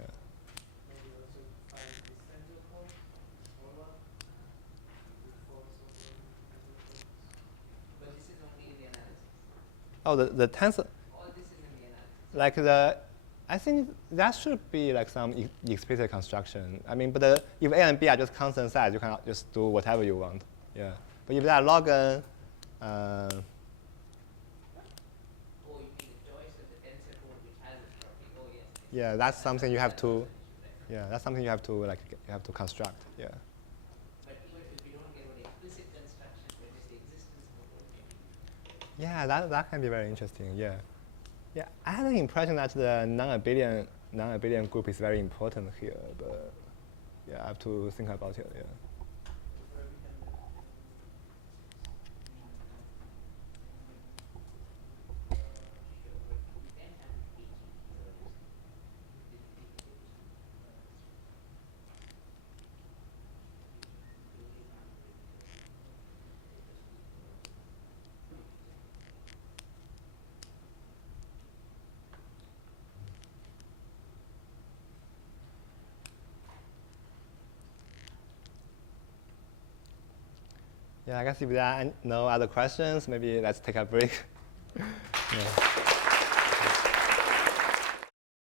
Yeah. Maybe also find the center code, smaller, brute force over center codes. But this is only in the analysis. Oh, the tensor. All this is in the analysis. I think that should be some explicit construction. I mean, but if A and B are just constant size, you can just do whatever you want. Yeah. But if they are log n, Oh, you mean the choice of the tensor code which has this property? Oh, yes. yeah, that's something you have to. Right. Yeah, that's something you have to construct. Yeah. But even if we don't get an explicit construction, but just the existence of the code, maybe. Yeah, that can be very interesting. Yeah. Yeah, I had the impression that the non-abelian group is very important here, but yeah, I have to think about it. Yeah. Yeah, I guess if there are no other questions, maybe let's take a break. Yeah.